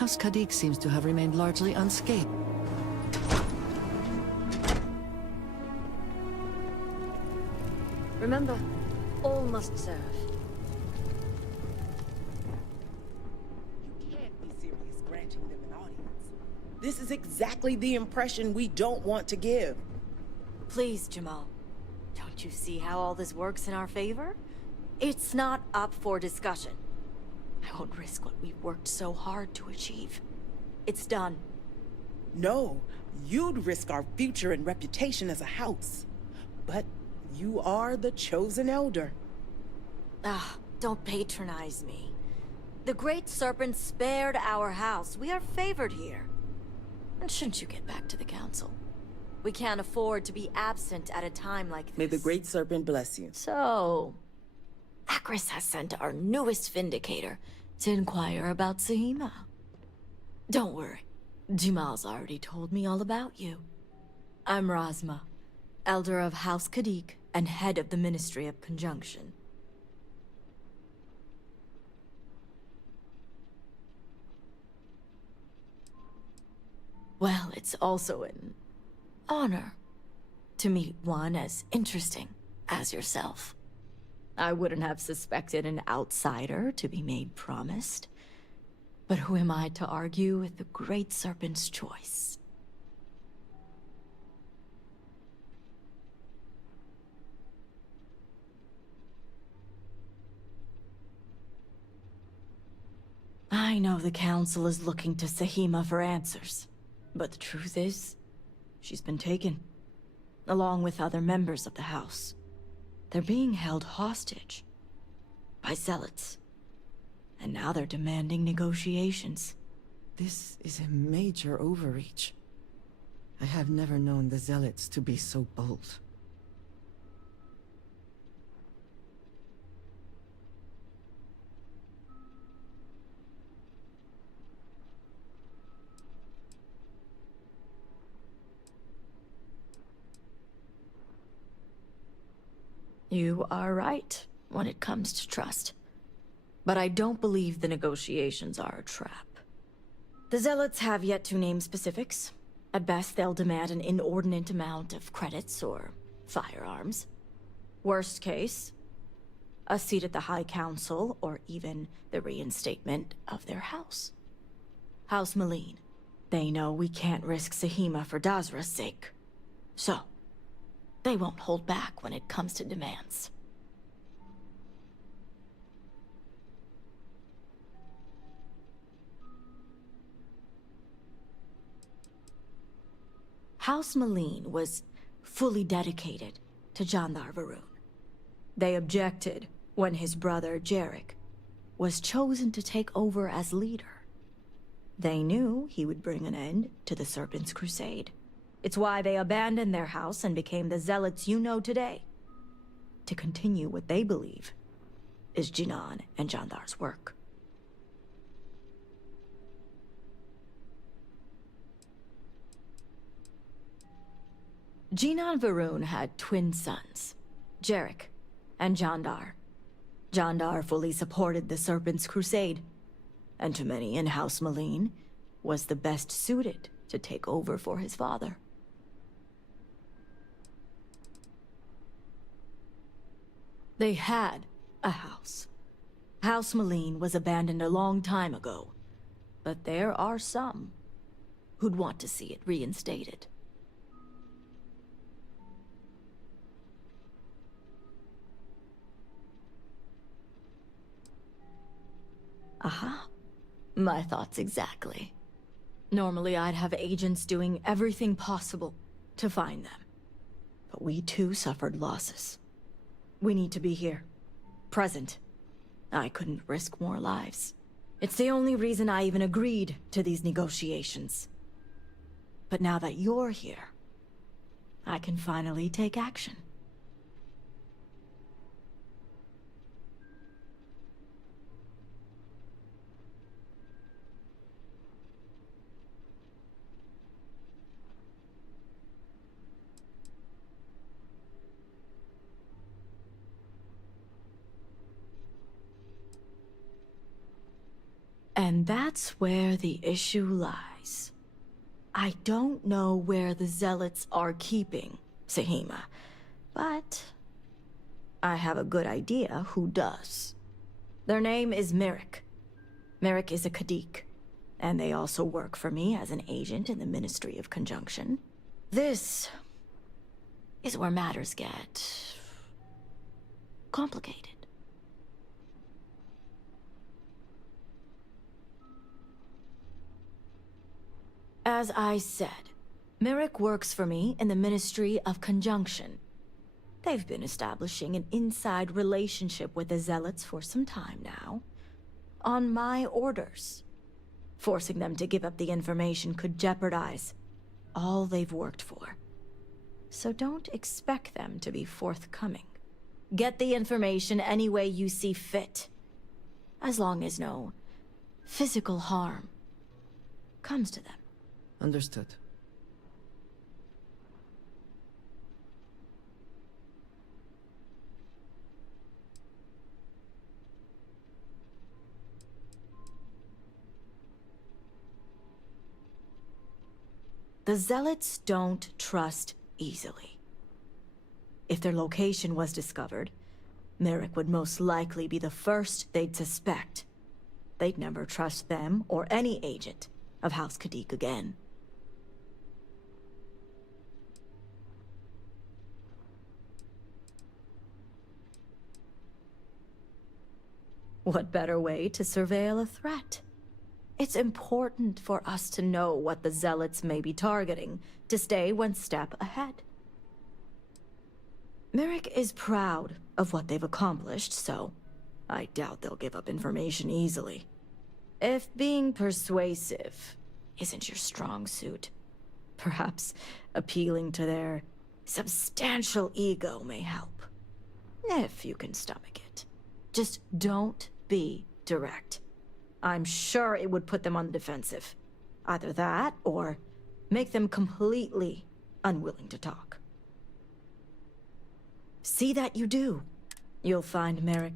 House Kadik seems to have remained largely unscathed. Remember, all must serve. You can't be serious granting them an audience. This is exactly the impression we don't want to give. Please, Jamal. Don't you see how all this works in our favor? It's not up for discussion. I won't risk what we've worked so hard to achieve. It's done. No, you'd risk our future and reputation as a house. But you are the chosen elder. Ah, don't patronize me. The Great Serpent spared our house. We are favored here. And shouldn't you get back to the council? We can't afford to be absent at a time like this. May the Great Serpent bless you. So, Akris has sent our newest Vindicator to inquire about Sahima. Don't worry. Jamal's already told me all about you. I'm Razma, Elder of House Kadik and head of the Ministry of Conjunction. Well, it's also an honor to meet one as interesting as yourself. I wouldn't have suspected an outsider to be made promised. But who am I to argue with the Great Serpent's choice? I know the Council is looking to Sahima for answers. But the truth is, she's been taken, along with other members of the House. They're being held hostage by zealots. And now they're demanding negotiations. This is a major overreach. I have never known the zealots to be so bold. You are right when it comes to trust. But I don't believe the negotiations are a trap. The Zealots have yet to name specifics. At best, they'll demand an inordinate amount of credits or firearms. Worst case, a seat at the High Council or even the reinstatement of their house. House Malene. They know we can't risk Sahima for Dazra's sake. So, they won't hold back when it comes to demands. House Malene was fully dedicated to Jandar Varun. They objected when his brother, Jarek, was chosen to take over as leader. They knew he would bring an end to the Serpent's crusade. It's why they abandoned their house and became the zealots you know today, to continue what they believe is Jinan and Jandar's work. Jinan Varun had twin sons, Jarek and Jandar. Jandar fully supported the Serpent's crusade, and to many in House Malene, was the best suited to take over for his father. They had a house. House Malene was abandoned a long time ago, but there are some who'd want to see it reinstated. Aha. My thoughts exactly. Normally I'd have agents doing everything possible to find them. But we too suffered losses. We need to be here. Present. I couldn't risk more lives. It's the only reason I even agreed to these negotiations. But now that you're here, I can finally take action. And that's where the issue lies. I don't know where the Zealots are keeping Sahima, but I have a good idea who does. Their name is Merrick. Merrick is a Kadik, and they also work for me as an agent in the Ministry of Conjunction. This is where matters get complicated. As I said, Merrick works for me in the Ministry of Conjunction. They've been establishing an inside relationship with the Zealots for some time now. On my orders. Forcing them to give up the information could jeopardize all they've worked for. So don't expect them to be forthcoming. Get the information any way you see fit. As long as no physical harm comes to them. Understood. The Zealots don't trust easily. If their location was discovered, Merrick would most likely be the first they'd suspect. They'd never trust them or any agent of House Kadik again. What better way to surveil a threat? It's important for us to know what the Zealots may be targeting, to stay one step ahead. Merrick is proud of what they've accomplished, so I doubt they'll give up information easily. If being persuasive isn't your strong suit, perhaps appealing to their substantial ego may help. If you can stomach it. Just don't be direct. I'm sure it would put them on the defensive. Either that, or make them completely unwilling to talk. See that you do. You'll find Merrick.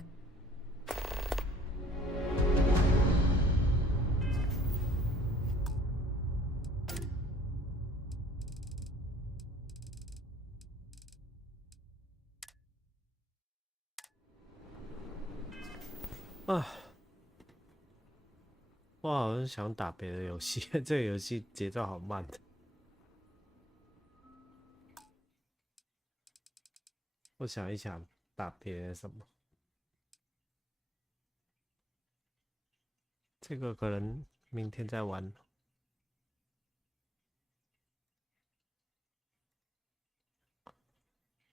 我好像想打别的游戏，这个游戏节奏好慢的。我想一想，打别的什么？这个可能明天再玩。